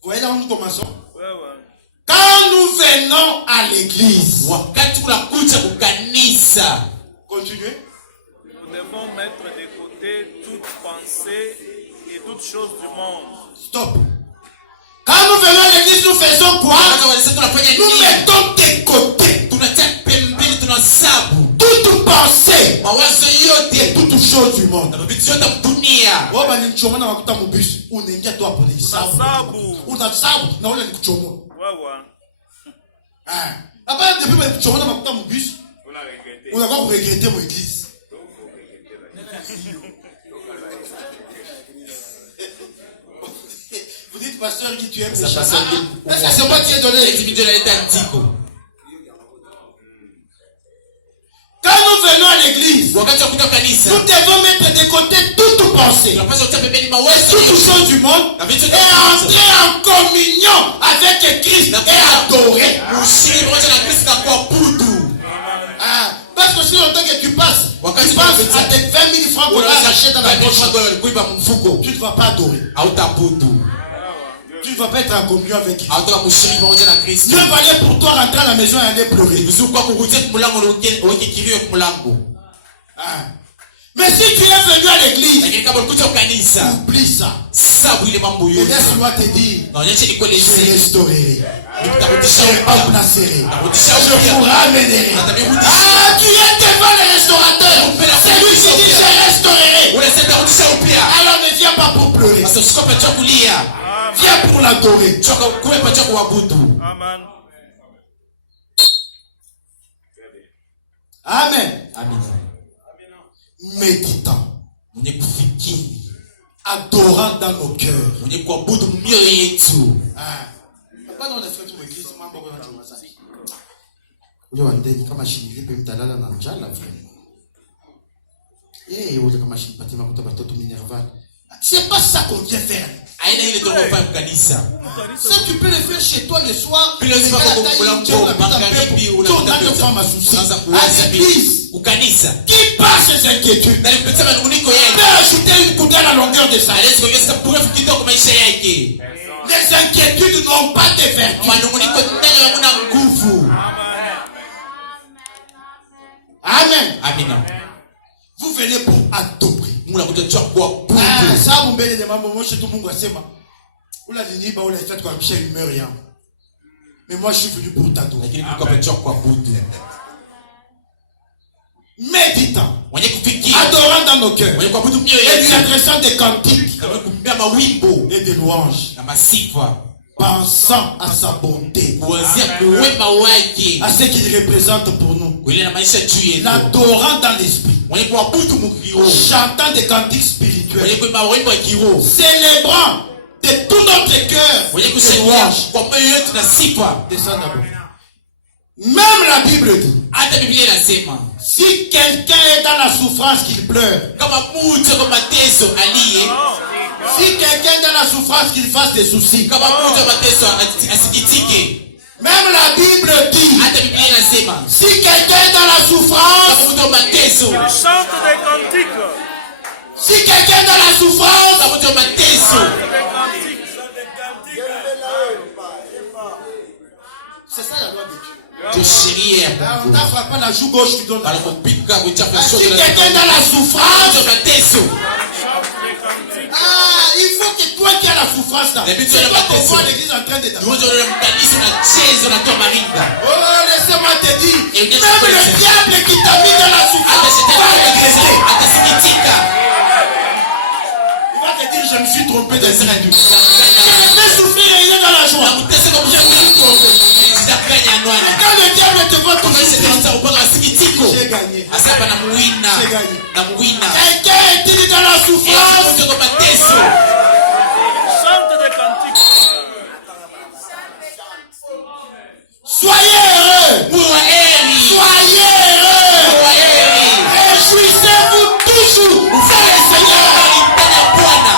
Vous voyez là où nous commençons? Ouais, ouais. Quand nous venons à l'église. Wakati unakuja kukanisa. Continuez. Nous devons mettre de côté toute pensée et toute chose du monde. Stop. Quand nous venons à l'église, nous faisons quoi? Nous mettons de côté. Toute pensée. Et toute chose du monde. Oh, bah, ni choma na wakuta mubisi. Unaingia tu hapo ni sabu. Unasabu na ule ni kuchoma. Ouais, ouais. Ah. Hapa depuis ba choma na wakuta mubisi. Unakuwa kuregrete mu église. Vous dites pasteur qui tu aimes les chats. Est-ce que c'est moi qui ai donné Quand nous venons à l'église, nous devons mettre de côté toute pensée, toute chose du monde, et entrer en communion avec Christ et adorer. Ah, parce que si longtemps que tu passes à tes 20 000 francs pour acheter dans la poche, tu ne vas pas adorer. Tu ne vas pas être en communion avec Christ. Dieu va aller pour toi rentrer à la maison et aller pleurer. Ah. Mais si tu es venu à l'église, oublie ça. Et laisse-moi te dire, je restaurerai. Je remplacerai. Je vous ramènerai. Ah, tu es devant le restaurateur. C'est lui qui dit je restaurerai. Alors ne viens pas pour pleurer. Viens pour l'adorer. Amen. Amen. Amen. Méditant. Adorant dans nos cœurs. Ah. Pas dans l'esprit de l'église, ma bonne chose. Ule wandeni kama shilingi pe mtalala na njala vraiment. Eh, ule kama shilingi patima kutoka batoto minerval. C'est pas ça qu'on vient faire. Ça tu peux le faire chez toi le soir. À l'église, kukanisa qui par ses inquiétudes na lipitia manunguniko peut yake ajouter une coude à la longueur de sa vie. anaweza kuongeza mrefu kidogo maisha yake. Les inquiétudes n'ont pas de vertu. Manunguniko ndani hakuna nguvu. Amen. Amina. Vous venez pour adorer. Mungu anakuja kwa budu. Sababu mbele ya mambo moshi tu Mungu asema ula niniba ula ifate kwa kisha il meurt rien. Mais moi je suis venu pour t'adorer. Lakini Mungu anakuja kwa budu. Méditant, Mwenye kufikiri, adorant dans nos cœurs, mwenye kuabudu mioyo et yetu, lui adressant des cantiques kama kumbia mawimbo et des louanges, na masifa, pensant à sa bonté, kuanzia kuwema wake, à ce qu'il représente pour nous, kuile na maisha juu yetu, l'adorant dans l'esprit, mwenye kuabudu mkiroho, chantant des cantiques mwenye spirituels, kuimba wimbo wa kiroho, célébrant de tout notre cœur mwenye des kushangilia louanges. kwa moyo wetu na sifa. Descends d'abord. Même la Bible dit, Hata Biblia inasema si quelqu'un est dans la souffrance, qu'il pleure. kama mtu kwa mateso aliye, Si quelqu'un est dans la souffrance, qu'il fasse des soucis. kama mtu kwa mateso asikitike. Même la Bible dit, Hata Biblia inasema si quelqu'un est dans la souffrance, kama mtu kwa mateso, Chante des cantiques. si quelqu'un est dans la souffrance, kama mtu kwa mateso, Des cantiques. c'est ça la loi de Dieu. ndio sheria ya Ah, on Mungu. t'a frappé la joue gauche, tu donnes la droite. Anakupika kuchapa Ah, si shoga quelqu'un est dans la souffrance, kwa mateso. il faut que toi qui as la souffrance là, Mais c'est tu as la toi qu'on baptême. voit l'église en train de danser. Mmoja wa mkanisa unacheza unatoa maringa. Oh, laissez-moi te dire, Et on est même sur le ça. diable qui t'a mis dans la Hata souffrance va shetani regretter. atasikitika. Il va te dire, je me suis trompé de Atasema ça. tu. Je vais souffrir et il est dans la joie. Nakutesa kwa mshangiko. Nilizidanganya anwani. Quand le diable te voit Kama toujours shetani atakupaka sikitiko. j'ai gagné. Asapa na muwina. J'ai gagné. Na muwina. Quelqu'un est dans la souffrance. Mtu kwa mateso. Chante des cantiques. Soyez heureux. Muwa heri. Soyez heureux. Muwa heri. Réjouissez-vous toujours. C'est le Seigneur. Alipenda Bwana.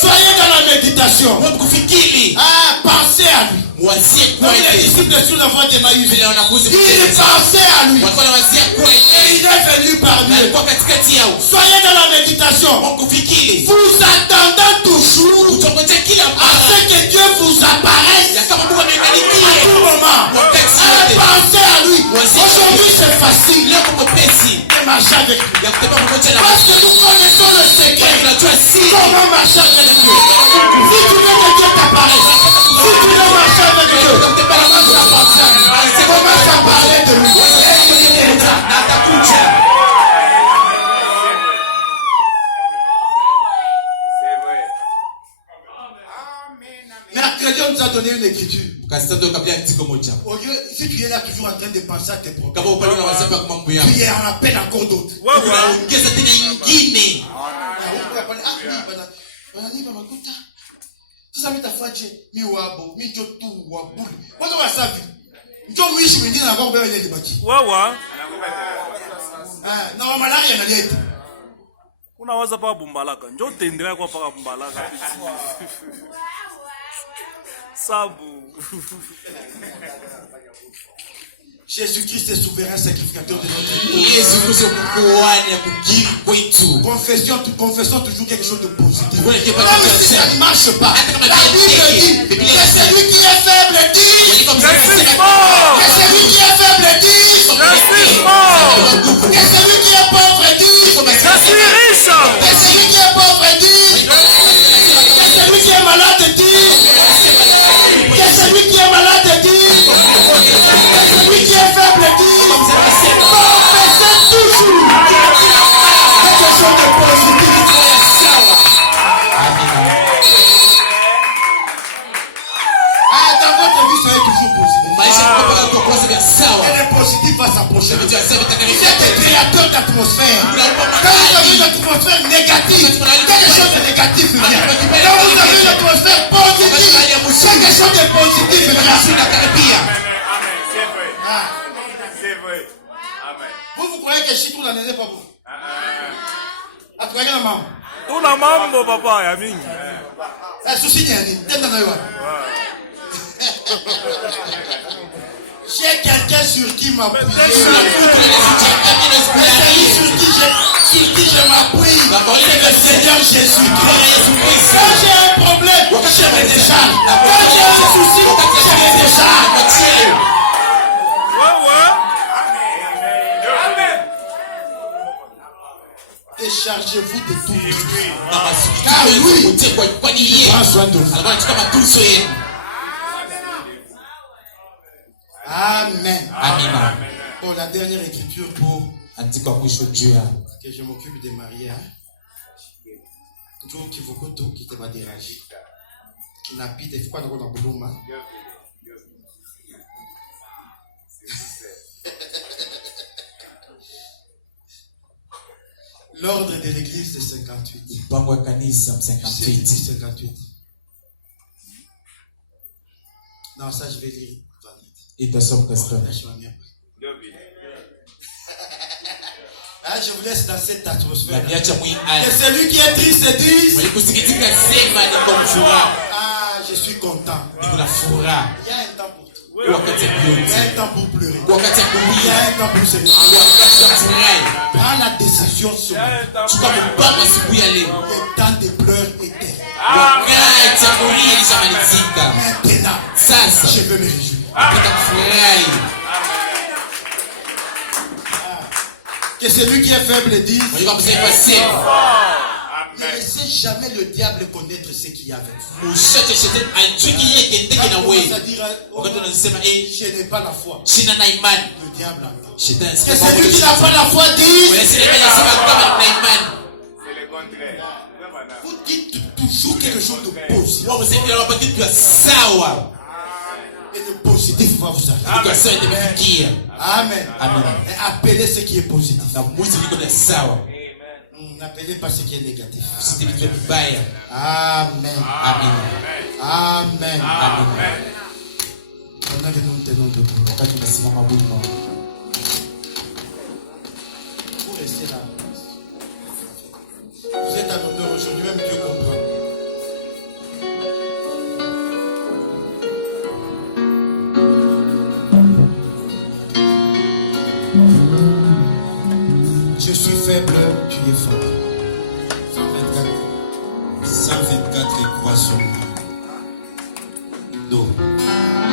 Soyez dans la méditation. Mwe kufikiri. Ah, pensez à lui. Mwazie Comme les kwake. disciples sur la voie d'Emmaüs. Vile wanafunzi Ils pensaient à lui. walikuwa wanawazia kwake. Et il est venu parmi eux. Alikuwa katikati yao. Soyez dans la méditation. Mwe kufikiri. Vous attendant toujours Utongoja kila à mara. ce que Dieu vous apparaisse Ya kama Mungu à amekarikia. tout moment. Wakati Ah, wote. pensez à lui. Aujourd'hui c'est facile Leo kwa mwepesi. de marcher avec lui. Ya kutembea pamoja na Parce que nous connaissons le secret. tunajua siri. Comment marcher avec Dieu. Si tu veux que Dieu t'apparaisse, si tu veux marcher avec Dieu, commence à parler de lui. Na atakuja. Mercredi, on nous a donné une écriture. Kasitando kabla ndiko moja. Au lieu, si tu es là toujours en train de penser à tes problèmes, Kama upande na wasapa kwa mambo yako. tu en appelles encore d'autres. Unaongeza tena nyingine. Wananipa makuta. Sasa mitafuaje mi wabo, mi njo tu wabuli. Watu wasafi. Njo mwishi mwingine na kwa ile libaki. Wawa. Na wa malaria na leta. Unawaza pa bumbalaka. Njo tendera kwa paka bumbalaka. Sabu. Jésus-Christ est souverain sacrificateur de notre vie. Yesu Kristo kukuani ya kukiri kwetu. Confessons toujours quelque chose de positif. Voilà, qui est pas Même tout à si fait. ça ne marche pas. Attends, La mais Bible dit Bible que celui qui est faible dit. Wali comme ça, Je suis c'est fort. Que celui qui est faible dit. Je suis fort. Que celui qui est pauvre dit. Je suis riche. Que celui qui est pauvre dit. Que celui qui est malade dit. Que celui qui est malade dit. Que celui qui est faible dit. Confessez toujours quelque chose de positif. Ah, dans votre vie, soyez toujours positif. Maisha yako mpaka kwa kwanza vya sawa. Et le positif va s'approcher de Vitu toi. ya sasa Vous vitakanisha êtes des créateurs d'atmosphère. Quand vous avez une atmosphère négative, quelque chose de négatif vient. Quand vous avez une atmosphère positive, quelque chose de positif vient. Tunakaribia. Amen. C'est vrai. Ah. C'est vrai. Amen. Vous croyez que Chitou là n'est pas bon? Ah, tu croyez que la maman? Tuna mambo papa ya mingi. Eh, souci n'y a ni. Tenda na yo. J'ai quelqu'un sur qui m'appuyer. Peut-être Mais celui sur qui je m'appuie, c'est le Seigneur Jésus-Christ. Quand j'ai un problème, je me décharge. Quand j'ai un souci, je me décharge. Ouais, ouais. Déchargez-vous de tout. Car oui. prends soin de vous. Amen. Amina. Bon, la dernière écriture pour Andika mwisho juu ya que je m'occupe de Marie. Jour qui vous coûte, qui te va déranger. Qui n'a pas de quoi dans la bouloma. L'ordre de l'église de 58. mpango ya kanisa C'est 58. 58. Non, ça je vais lire. Itasoma pastor. Là, je vais bien. Ah, je vous laisse dans cette atmosphère. Niacha mwi Et hali. celui qui est triste dit, Mwenye kusikitika sema niko mfuraha. ah, je suis content. Niko na furaha. Il y a un temps pour tout. Wakati ya Il y a beauty. un temps pour pleurer. Wakati ya Il y kulia. a un temps pour se lever. Wakati ya furahi. Prends la décision sur moi. Chukua mpango siku ya leo. Le temps de pleurs était. Wakati ya kulia ilishamalizika. Maintenant, Sasa je veux me réjouir. napenda kufurahi. Que celui qui est faible dise, Mwenye kwa kusema pasema. ne laissez jamais le diable connaître ce qu'il y a avec vous. Ushache shetani ajui kile kendeke na Quand on wewe. commence à dire, oh, Wakati unasema je n'ai pas la foi, sina na imani. le diable entend. Shetani Que sema celui qui n'a pas la foi dise, unasema kama na imani. C'est le contraire. vous dites toujours quelque chose de positif. Wao msaidia hapa kitu ya sawa. Et le positif va vous arriver. Kitu ya sawa itakufikia. Amen. Amen. Et appelez ce qui est positif. Na mwizi liko na sawa. N'appelez pas ce qui est négatif. Usite vitu vibaya. Amen. Amen. Amen. Amen. Pendant que nous nous tenons debout, Wakati tunasimama wima. vous restez là. Vous êtes en honneur aujourd'hui, même Dieu comprend. Je suis faible, tu es fort. 124. 124 croix sur moi. Do.